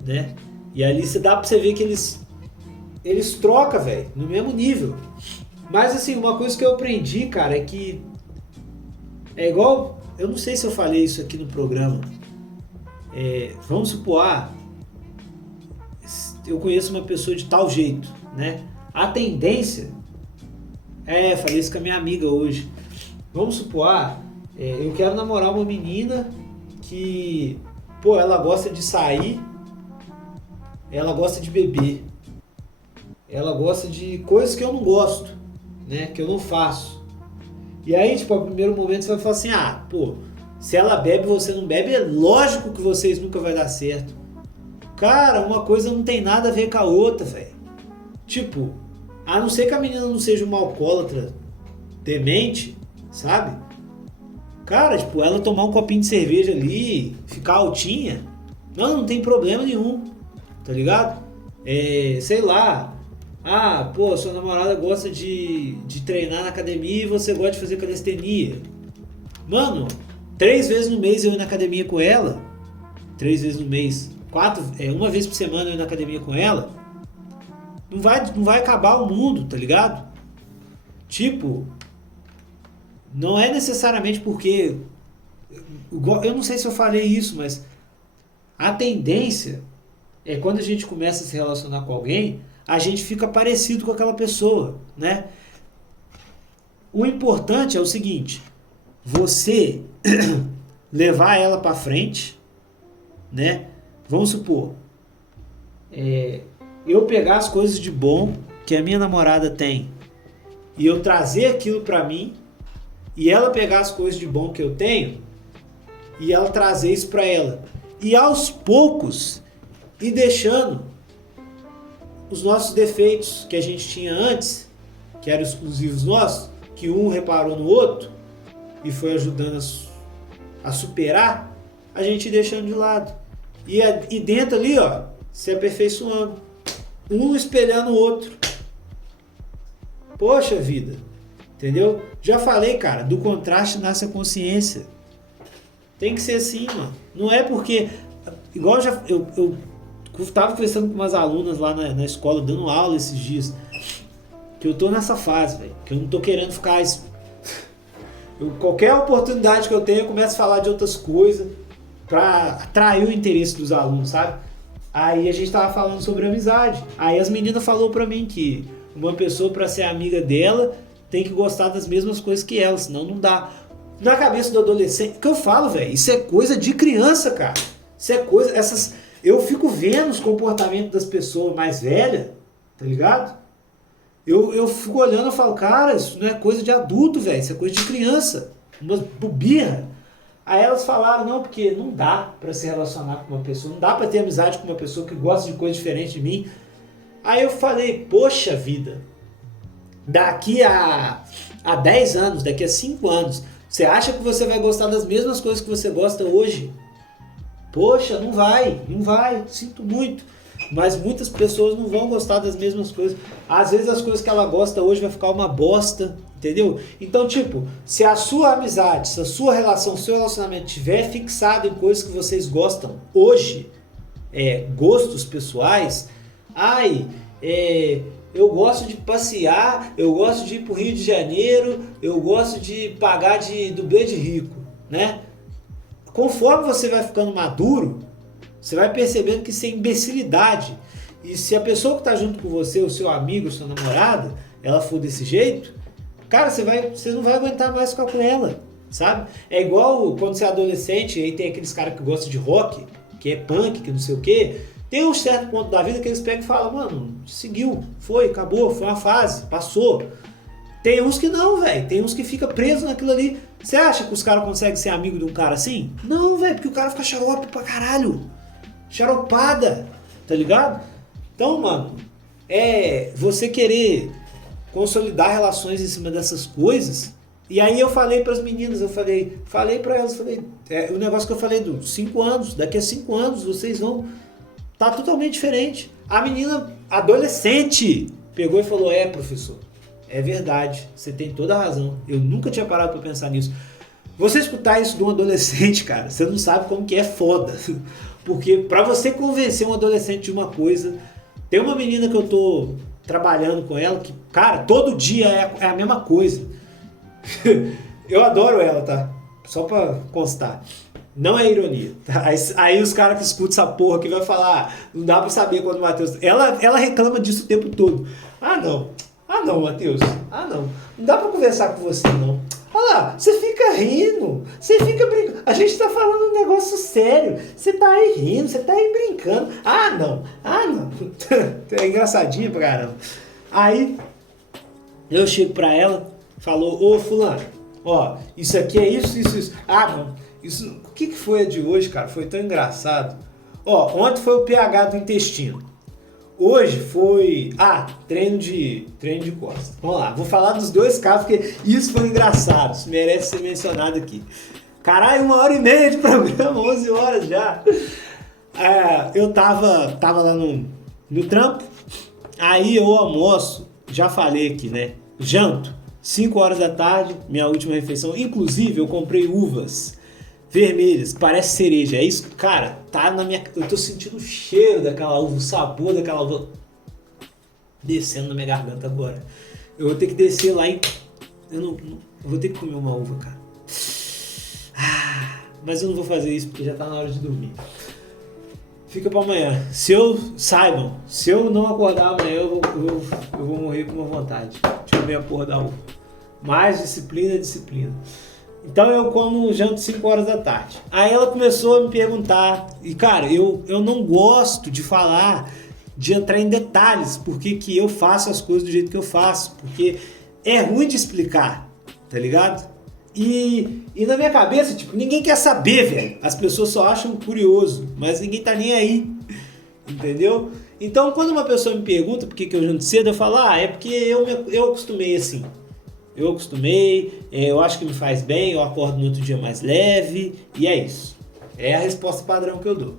né? E ali você dá pra você ver que eles trocam, velho, no mesmo nível. Mas, assim, uma coisa que eu aprendi, cara, é que é igual, eu não sei se eu falei isso aqui no programa. Vamos supor, eu conheço uma pessoa de tal jeito, né? A tendência, falei isso com a minha amiga hoje. Vamos supor, eu quero namorar uma menina que, pô, ela gosta de sair, ela gosta de beber, ela gosta de coisas que eu não gosto, né? Que eu não faço. E aí, tipo, ao primeiro momento você vai falar assim, pô, se ela bebe e você não bebe, é lógico que vocês nunca vai dar certo. Cara, uma coisa não tem nada a ver com a outra, velho. Tipo, a não ser que a menina não seja uma alcoólatra demente, sabe? Cara, tipo, ela tomar um copinho de cerveja ali, ficar altinha, não tem problema nenhum, tá ligado? Sei lá, pô, sua namorada gosta de treinar na academia e você gosta de fazer calistenia. Mano, 3 vezes no mês eu ir na academia com ela, 3 vezes no mês, 1 vez por semana eu ir na academia com ela, não vai acabar o mundo, tá ligado? Tipo, não é necessariamente porque, eu não sei se eu falei isso, mas a tendência é quando a gente começa a se relacionar com alguém, a gente fica parecido com aquela pessoa, né? O importante é o seguinte, você levar ela para frente, né? Vamos supor, eu pegar as coisas de bom que a minha namorada tem e eu trazer aquilo para mim e ela pegar as coisas de bom que eu tenho e ela trazer isso para ela. E aos poucos ir deixando os nossos defeitos que a gente tinha antes, que eram exclusivos nossos, que um reparou no outro e foi ajudando a superar, a gente ir deixando de lado. E dentro ali, ó, se aperfeiçoando. Um espelhando o outro. Poxa vida. Entendeu? Já falei, cara, do contraste nasce a consciência. Tem que ser assim, mano. Não é porque... Igual eu tava conversando com umas alunas lá na escola, dando aula esses dias, que eu tô nessa fase, velho. Que eu não tô querendo ficar... qualquer oportunidade que eu tenho, eu começo a falar de outras coisas pra atrair o interesse dos alunos, sabe? Aí a gente tava falando sobre amizade. Aí as meninas falaram pra mim que uma pessoa, pra ser amiga dela, tem que gostar das mesmas coisas que ela, senão não dá. Na cabeça do adolescente, o que eu falo, velho, isso é coisa de criança, cara. Isso é coisa, eu fico vendo os comportamentos das pessoas mais velhas, tá ligado? Eu fico olhando e falo, cara, isso não é coisa de adulto, velho, isso é coisa de criança, uma bobirra. Aí elas falaram, não, porque não dá pra se relacionar com uma pessoa, não dá pra ter amizade com uma pessoa que gosta de coisa diferente de mim. Aí eu falei, poxa vida, daqui a 10 anos, daqui a 5 anos, você acha que você vai gostar das mesmas coisas que você gosta hoje? Poxa, não vai, sinto muito. Mas muitas pessoas não vão gostar das mesmas coisas. Às vezes as coisas que ela gosta hoje vai ficar uma bosta, entendeu? Então, tipo, se a sua amizade, se a sua relação, seu relacionamento estiver fixado em coisas que vocês gostam hoje, gostos pessoais, eu gosto de passear, eu gosto de ir pro Rio de Janeiro, eu gosto de pagar de dublê de rico, né? Conforme você vai ficando maduro, você vai percebendo que isso é imbecilidade. E se a pessoa que está junto com você, o seu amigo, sua namorada, ela for desse jeito, cara, você não vai aguentar mais ficar com ela, sabe? É igual quando você é adolescente, aí tem aqueles caras que gostam de rock, que é punk, que não sei o quê. Tem um certo ponto da vida que eles pegam e falam, mano, seguiu, foi, acabou, foi uma fase, passou. Tem uns que não, velho, tem uns que ficam presos naquilo ali. Você acha que os caras conseguem ser amigo de um cara assim? Não, velho, porque o cara fica xarope pra caralho. Xaropada, tá ligado? Então, mano, você querer consolidar relações em cima dessas coisas. E aí eu falei pras meninas, falei pra elas, o negócio que eu falei dos 5 anos, daqui a 5 anos vocês vão tá totalmente diferente. A menina adolescente pegou e falou, professor, é verdade, você tem toda a razão. Eu nunca tinha parado pra pensar nisso. Você escutar isso de um adolescente, cara, você não sabe como que é foda. Porque pra você convencer um adolescente de uma coisa, tem uma menina que eu tô trabalhando com ela que, cara, todo dia é a mesma coisa. Eu adoro ela, tá? Só pra constar. Não é ironia. Tá? Aí os caras que escutam essa porra aqui vai falar, não dá pra saber quando o Matheus... Ela reclama disso o tempo todo. Ah, não, Matheus. Não dá pra conversar com você, não. Olha lá, você fica rindo, você fica brincando. A gente tá falando um negócio sério. Você tá aí rindo, você tá aí brincando. Ah, não. É engraçadinho pra caramba. Aí, eu chego pra ela, falou, ô fulano, ó, isso aqui é isso. Ah, não. Isso, o que foi a de hoje, cara? Foi tão engraçado. Ó, ontem foi o pH do intestino. Hoje foi... treino de costas. Vamos lá, vou falar dos dois casos, porque isso foi engraçado. Isso merece ser mencionado aqui. Caralho, 1h30 de programa, 11 horas já. Eu tava lá no trampo. Aí eu almoço, já falei aqui, né? Janto, 5 horas da tarde, minha última refeição. Inclusive, eu comprei uvas vermelhas, parece cereja, é isso? Cara, tá na minha... Eu tô sentindo o cheiro daquela uva, o sabor daquela uva descendo na minha garganta agora. Eu vou ter que descer lá e... Eu vou ter que comer uma uva, cara. Mas eu não vou fazer isso porque já tá na hora de dormir. Fica pra amanhã. Se eu não acordar amanhã, eu vou morrer com uma vontade de comer a porra da uva. Mais disciplina, disciplina. Então eu como janto 5 horas da tarde. Aí ela começou a me perguntar, e cara, eu não gosto de falar, de entrar em detalhes, porque que eu faço as coisas do jeito que eu faço, porque é ruim de explicar, tá ligado? E na minha cabeça, tipo, ninguém quer saber, velho. As pessoas só acham curioso, mas ninguém tá nem aí, entendeu? Então quando uma pessoa me pergunta por que eu janto cedo, eu falo, é porque eu acostumei assim. Eu acostumei, eu acho que me faz bem, eu acordo no outro dia mais leve, e é isso. É a resposta padrão que eu dou.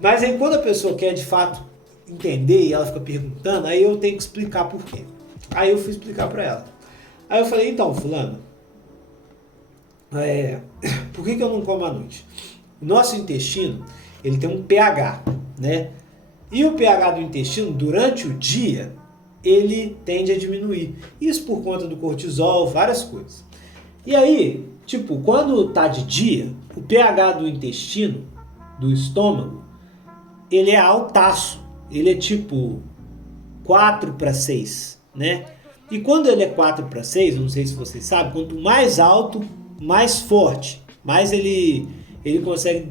Mas aí quando a pessoa quer de fato entender e ela fica perguntando, aí eu tenho que explicar por quê. Aí eu fui explicar pra ela. Aí eu falei, então, fulano, por que eu não como à noite? O nosso intestino, ele tem um pH, né? E o pH do intestino, durante o dia, ele tende a diminuir. Isso por conta do cortisol, várias coisas. E aí, tipo, quando tá de dia, o pH do intestino, do estômago, ele é altaço. Ele é tipo 4/6, né? E quando ele é 4/6, não sei se vocês sabem, quanto mais alto, mais forte, mais ele consegue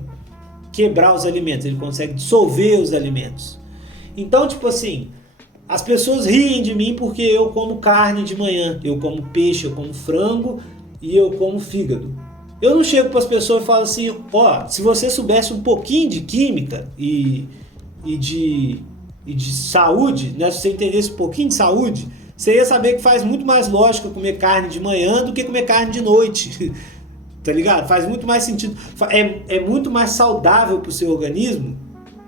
quebrar os alimentos, ele consegue dissolver os alimentos. Então, tipo assim, as pessoas riem de mim porque eu como carne de manhã, eu como peixe, eu como frango e eu como fígado. Eu não chego para as pessoas e falo assim, se você soubesse um pouquinho de química e de saúde, né? Se você entendesse um pouquinho de saúde, você ia saber que faz muito mais lógica comer carne de manhã do que comer carne de noite. Tá ligado? Faz muito mais sentido. É muito mais saudável pro seu organismo.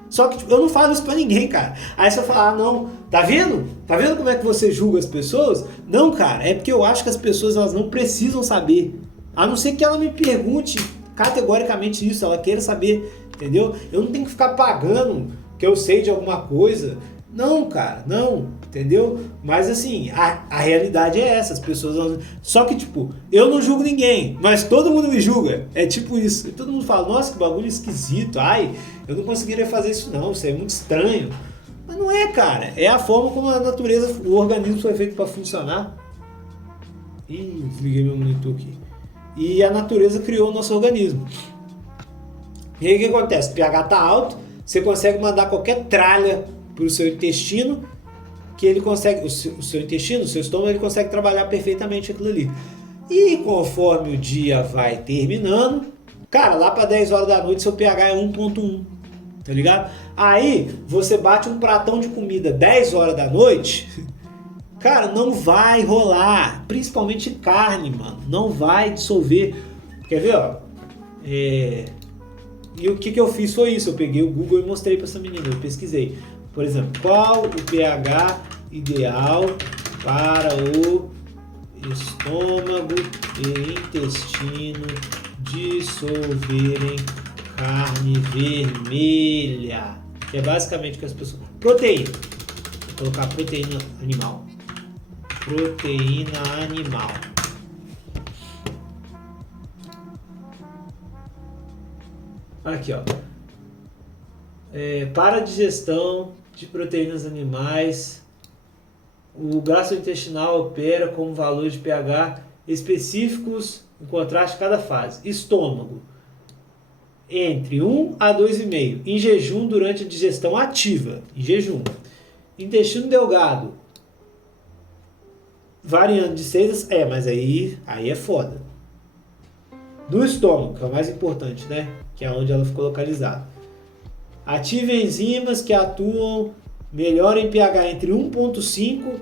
Só que tipo, eu não falo isso pra ninguém, cara. Aí você fala, não, tá vendo? Tá vendo como é que você julga as pessoas? Não, cara, é porque eu acho que as pessoas elas não precisam saber. A não ser que ela me pergunte categoricamente isso, ela queira saber, entendeu? Eu não tenho que ficar pagando que eu sei de alguma coisa. Não, cara, não, entendeu? Mas assim, a realidade é essa, as pessoas não... Só que tipo, eu não julgo ninguém, mas todo mundo me julga. É tipo isso. E todo mundo fala, nossa, que bagulho esquisito. Ai, eu não conseguiria fazer isso não, isso é muito estranho. Mas não é, cara. É a forma como a natureza, o organismo foi feito para funcionar. Ih, desliguei meu monitor aqui. E a natureza criou o nosso organismo. E aí o que acontece? O pH tá alto, você consegue mandar qualquer tralha para o seu intestino, que ele consegue, o seu intestino, o seu estômago, ele consegue trabalhar perfeitamente aquilo ali. E conforme o dia vai terminando, cara, lá para 10 horas da noite seu pH é 1.1, tá ligado? Aí você bate um pratão de comida 10 horas da noite, cara, não vai rolar, principalmente carne, mano, não vai dissolver. Quer ver, ó? E o que eu fiz foi isso, eu peguei o Google e mostrei para essa menina, eu pesquisei. Por exemplo, qual o pH ideal para o estômago e intestino dissolverem carne vermelha? Que é basicamente o que as pessoas... Proteína. Vou colocar proteína animal. Proteína animal. Aqui, ó. Para a digestão de proteínas animais, o gastrointestinal opera com valores de pH específicos em contraste a cada fase. Estômago, entre 1 a 2,5, em jejum durante a digestão ativa, em jejum. Intestino delgado, variando de 6 a... mas aí é foda. Do estômago, que é o mais importante, né? Que é onde ela ficou localizada. Ativa enzimas que atuam melhor em pH entre 1.5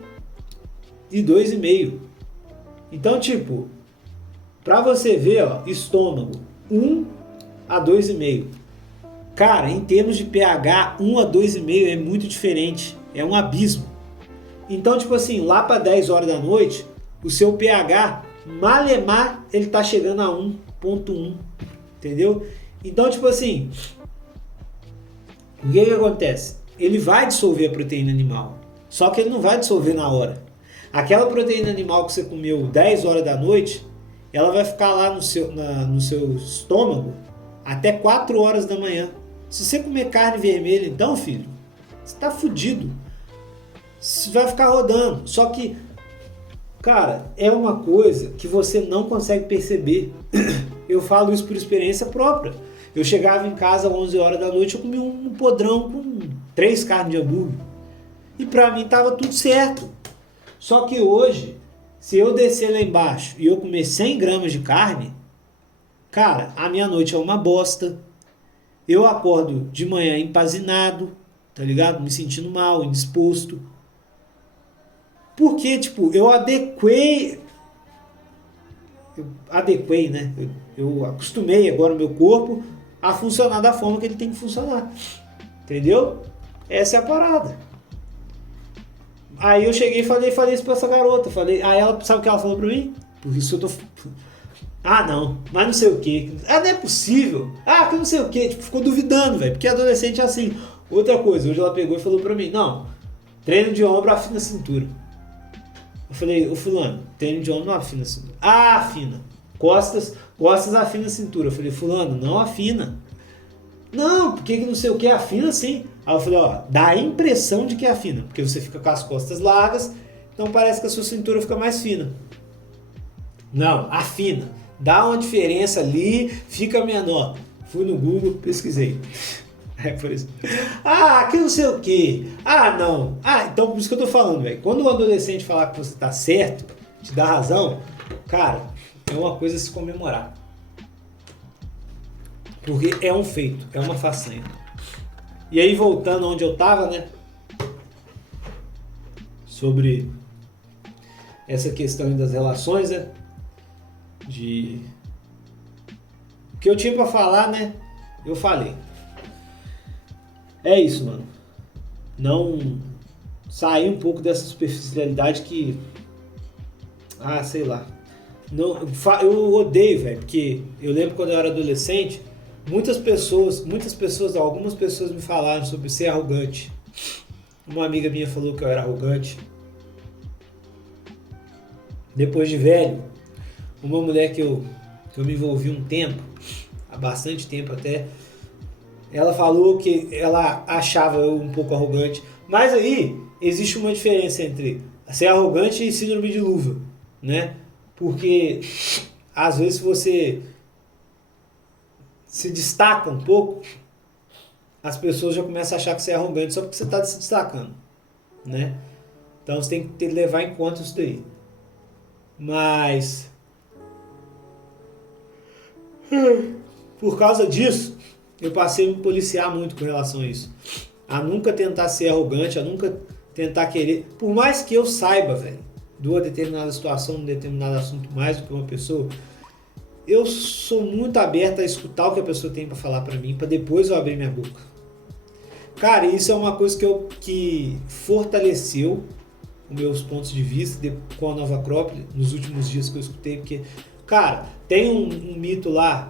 e 2,5. Então, tipo, pra você ver, ó, estômago, 1 a 2,5. Cara, em termos de pH, 1 a 2,5 é muito diferente. É um abismo. Então, tipo assim, lá para 10 horas da noite, o seu pH, malemar, ele tá chegando a 1.1. Entendeu? Então, tipo assim... O que acontece? Ele vai dissolver a proteína animal, só que ele não vai dissolver na hora. Aquela proteína animal que você comeu 10 horas da noite, ela vai ficar lá no seu estômago até 4 horas da manhã. Se você comer carne vermelha, então, filho, você tá fudido. Você vai ficar rodando. Só que, Cara, é uma coisa que você não consegue perceber. Eu falo isso por experiência própria. Eu chegava em casa às 11 horas da noite, eu comia um podrão com 3 carnes de hambúrguer. E pra mim tava tudo certo. Só que hoje, se eu descer lá embaixo e eu comer 100 gramas de carne, cara, a minha noite é uma bosta. Eu acordo de manhã empazinado, tá ligado? Me sentindo mal, indisposto. Porque, tipo, eu adequei, né? Eu acostumei agora o meu corpo a funcionar da forma que ele tem que funcionar. Entendeu? Essa é a parada. Aí eu cheguei e falei isso pra essa garota. Aí ela, sabe o que ela falou pra mim? Por isso eu tô... Ah, não, mas não sei o que. Ah, não é possível. Ah, que não sei o que. Tipo, ficou duvidando, velho. Porque adolescente é assim. Outra coisa, hoje ela pegou e falou pra mim, não, treino de ombro afina a cintura. Eu falei, ô fulano, treino de ombro não afina a cintura. Ah, afina. Costas afina a cintura. Eu falei, fulano, não afina. Não, porque que não sei o que afina sim. Aí eu falei, ó, dá a impressão de que afina, porque você fica com as costas largas, então parece que a sua cintura fica mais fina. Não, afina. Dá uma diferença ali, fica menor. Fui no Google, pesquisei. É por isso. Ah, que não sei o que. Ah, não. Ah, então por isso que eu tô falando, velho. Quando um adolescente falar que você tá certo, te dá razão, cara, é uma coisa a se comemorar. Porque é um feito, é uma façanha. E aí, voltando onde eu tava, né? Sobre essa questão das relações, né? O que eu tinha pra falar, né? Eu falei. É isso, mano. Não sair um pouco dessa superficialidade que... Ah, sei lá. Não, eu odeio, velho, porque eu lembro quando eu era adolescente, algumas pessoas me falaram sobre ser arrogante. Uma amiga minha falou que eu era arrogante. Depois de velho, uma mulher que eu me envolvi um tempo, há bastante tempo até, ela falou que ela achava eu um pouco arrogante. Mas aí existe uma diferença entre ser arrogante e síndrome de luva, né? Porque às vezes você se destaca um pouco, as pessoas já começam a achar que você é arrogante só porque você está se destacando, né? Então você tem que levar em conta isso daí. Mas por causa disso, eu passei a me policiar muito com relação a isso. A nunca tentar ser arrogante, a nunca tentar querer... Por mais que eu saiba, velho, de uma determinada situação, de um determinado assunto mais do que uma pessoa, eu sou muito aberto a escutar o que a pessoa tem para falar para mim, para depois eu abrir minha boca. Cara, isso é uma coisa que fortaleceu os meus pontos de vista com a Nova Acrópole nos últimos dias que eu escutei, porque, cara, tem um mito lá,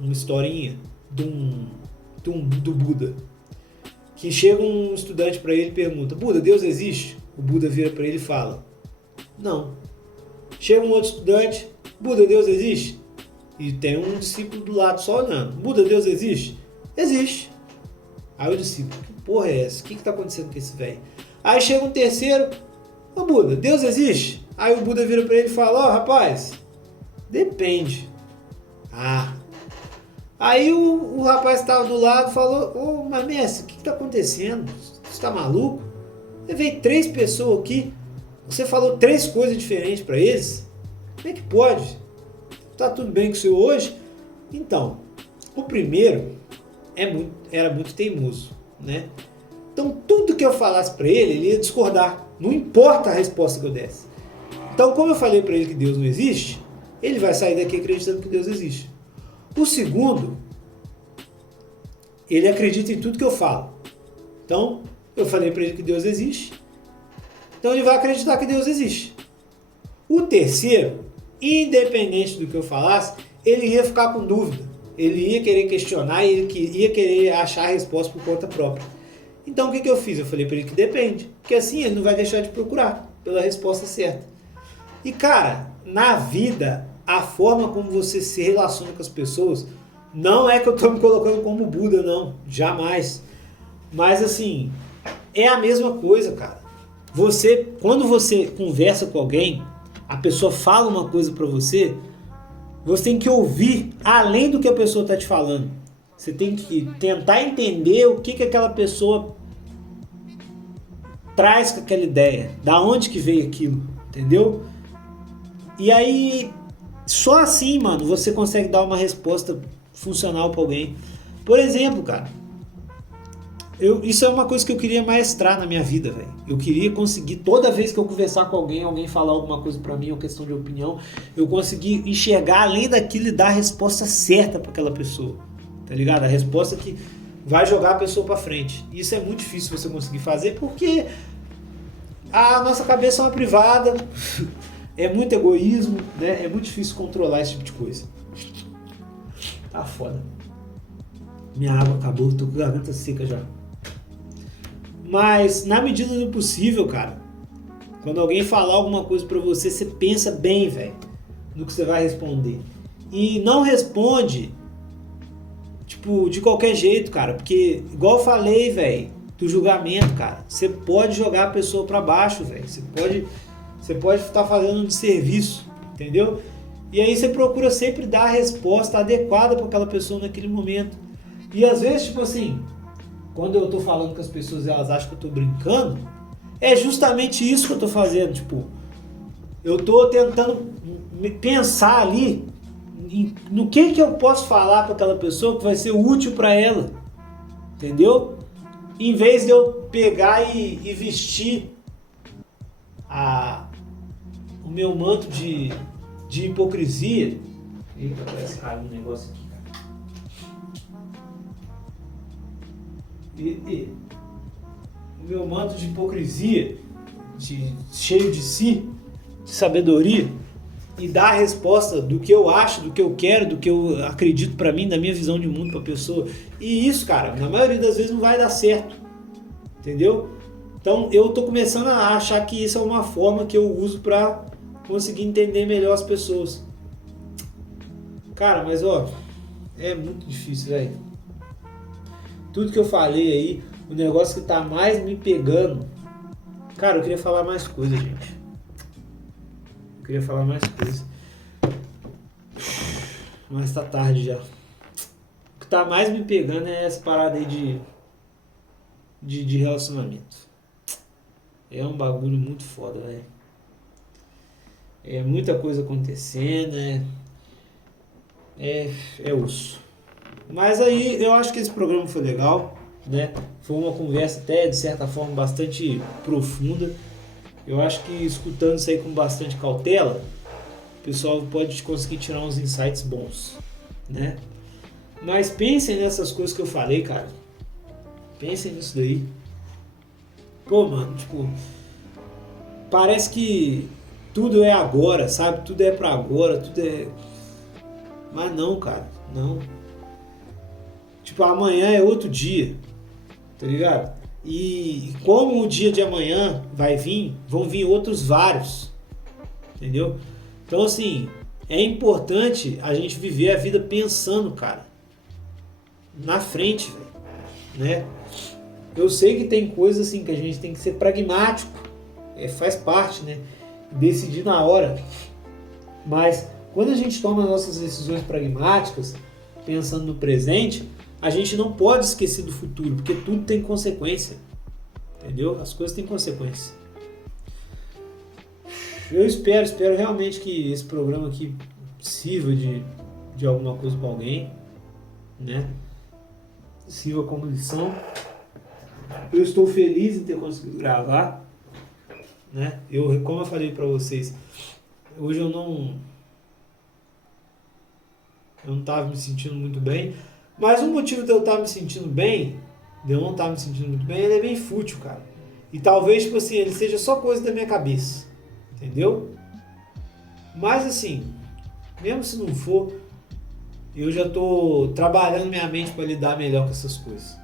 uma historinha do Buda, que chega um estudante para ele e pergunta, Buda, Deus existe? O Buda vira para ele e fala, não. Chega um outro estudante, Buda, Deus existe? E tem um discípulo do lado só olhando, Buda, Deus existe? Existe. Aí o discípulo, que porra é essa? O que está acontecendo com esse velho? Aí chega um terceiro, ô Buda, Deus existe? Aí o Buda vira para ele e fala, ó rapaz, depende. Aí o rapaz que estava do lado falou, mas mestre, o que está acontecendo? Você está maluco? Eu veio 3 pessoas aqui, você falou 3 coisas diferentes para eles? Como é que pode? Tá tudo bem com o senhor hoje? Então, o primeiro era muito teimoso, né? Então tudo que eu falasse para ele ia discordar, não importa a resposta que eu desse. Então, como eu falei para ele que Deus não existe, ele vai sair daqui acreditando que Deus existe. O segundo, ele acredita em tudo que eu falo. Então, eu falei para ele que Deus existe, então ele vai acreditar que Deus existe. O terceiro, independente do que eu falasse, ele ia ficar com dúvida. Ele ia querer questionar e ele ia querer achar a resposta por conta própria. Então o que eu fiz? Eu falei para ele que depende. Porque assim ele não vai deixar de procurar pela resposta certa. E cara, na vida, a forma como você se relaciona com as pessoas, não é que eu estou me colocando como Buda, não. Jamais. Mas assim, é a mesma coisa, cara. Quando você conversa com alguém, a pessoa fala uma coisa pra você, você tem que ouvir além do que a pessoa tá te falando. Você tem que tentar entender o que aquela pessoa traz com aquela ideia, da onde que veio aquilo, entendeu? E aí, só assim, mano, você consegue dar uma resposta funcional pra alguém. Por exemplo, cara, isso é uma coisa que eu queria maestrar na minha vida, velho. Eu queria conseguir, toda vez que eu conversar com alguém falar alguma coisa pra mim, ou questão de opinião, eu conseguir enxergar além daquilo e dar a resposta certa pra aquela pessoa, tá ligado? A resposta que vai jogar a pessoa pra frente. Isso é muito difícil você conseguir fazer, porque a nossa cabeça é uma privada, é muito egoísmo, né? É muito difícil controlar esse tipo de coisa. Tá foda. Minha água acabou, tô com a garganta seca já. Mas, na medida do possível, cara, quando alguém falar alguma coisa pra você, você pensa bem, velho, no que você vai responder. E não responde, tipo, de qualquer jeito, cara. Porque, igual eu falei, velho, do julgamento, cara, você pode jogar a pessoa pra baixo, velho. Você pode estar fazendo um desserviço, entendeu? E aí você procura sempre dar a resposta adequada pra aquela pessoa naquele momento. E às vezes, tipo assim, quando eu tô falando com as pessoas e elas acham que eu tô brincando, é justamente isso que eu tô fazendo, tipo, eu tô tentando pensar ali no que eu posso falar para aquela pessoa que vai ser útil para ela, entendeu? Em vez de eu pegar e vestir o meu manto de hipocrisia. Eita, parece cair um negócio aqui. O meu manto de hipocrisia, cheio de si, de sabedoria, e dar a resposta do que eu acho, do que eu quero, do que eu acredito pra mim, da minha visão de mundo pra pessoa. E isso, cara, na maioria das vezes não vai dar certo, entendeu? Então eu tô começando a achar que isso é uma forma que eu uso pra conseguir entender melhor as pessoas. Cara, mas ó, é muito difícil, velho. Tudo que eu falei aí, o negócio que tá mais me pegando. Cara, eu queria falar mais coisas, gente. Eu queria falar mais coisas. Mas tá tarde já. O que tá mais me pegando é essa parada aí de relacionamento. É um bagulho muito foda, velho. É muita coisa acontecendo, é osso. Mas aí eu acho que esse programa foi legal, né? Foi uma conversa até de certa forma bastante profunda. Eu acho que escutando isso aí com bastante cautela, o pessoal pode conseguir tirar uns insights bons, né? Mas pensem nessas coisas que eu falei, cara. Pensem nisso daí. Pô, mano, tipo, parece que tudo é agora, sabe? Tudo é pra agora, tudo é... Mas não, cara, não. Tipo, amanhã é outro dia, tá ligado? E como o dia de amanhã vão vir outros vários, entendeu? Então, assim, é importante a gente viver a vida pensando, cara, na frente, velho, né? Eu sei que tem coisas assim que a gente tem que ser pragmático, faz parte, né? Decidir na hora. Mas quando a gente toma nossas decisões pragmáticas, pensando no presente, a gente não pode esquecer do futuro, porque tudo tem consequência, entendeu? As coisas têm consequência. Eu espero realmente que esse programa aqui sirva de alguma coisa para alguém, né? Sirva como lição. Eu estou feliz em ter conseguido gravar, né? Como eu falei para vocês, hoje eu não estava me sentindo muito bem. Mas o motivo de eu estar me sentindo bem, de eu não estar me sentindo muito bem, ele é bem fútil, cara. E talvez, tipo assim, ele seja só coisa da minha cabeça, entendeu? Mas assim, mesmo se não for, eu já tô trabalhando minha mente para lidar melhor com essas coisas,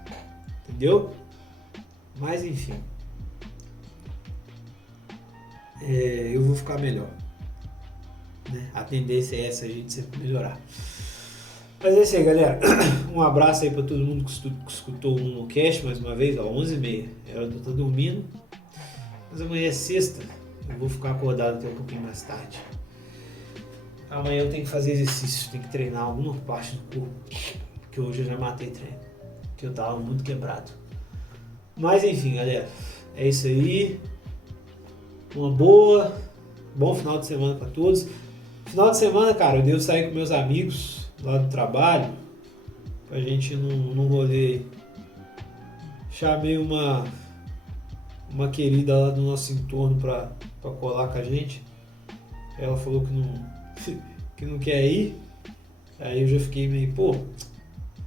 entendeu? Mas enfim, eu vou ficar melhor, né? A tendência é essa, a gente sempre melhorar. Mas é isso aí, galera. Um abraço aí pra todo mundo que escutou o NunoCast mais uma vez, ó, 11h30. É hora de eu estar dormindo. Mas amanhã é sexta. Eu vou ficar acordado até um pouquinho mais tarde. Amanhã eu tenho que fazer exercício, tenho que treinar alguma parte do corpo, porque hoje eu já matei treino, porque eu tava muito quebrado. Mas enfim, galera, é isso aí. Bom final de semana para todos. Final de semana, cara, eu devo sair com meus amigos lá do trabalho, pra gente ir num rolê. Chamei uma querida lá do nosso entorno pra colar com a gente. Ela falou que não quer ir. Aí eu já fiquei meio, pô,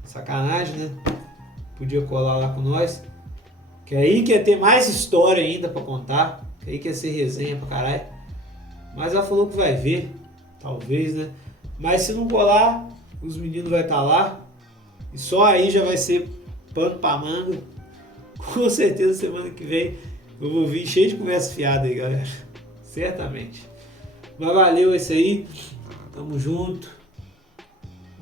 sacanagem, né? Podia colar lá com nós. Que aí quer ter mais história ainda pra contar. Que aí quer ser resenha pra caralho. Mas ela falou que vai ver, talvez, né? Mas se não colar, os meninos vão estar lá. E só aí já vai ser pano pra manga. Com certeza semana que vem eu vou vir cheio de conversa fiada aí, galera. Certamente. Mas valeu esse aí. Tamo junto.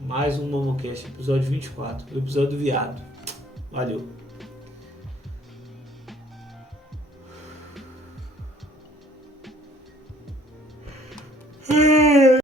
Mais um Momocast, episódio 24. O episódio do viado. Valeu.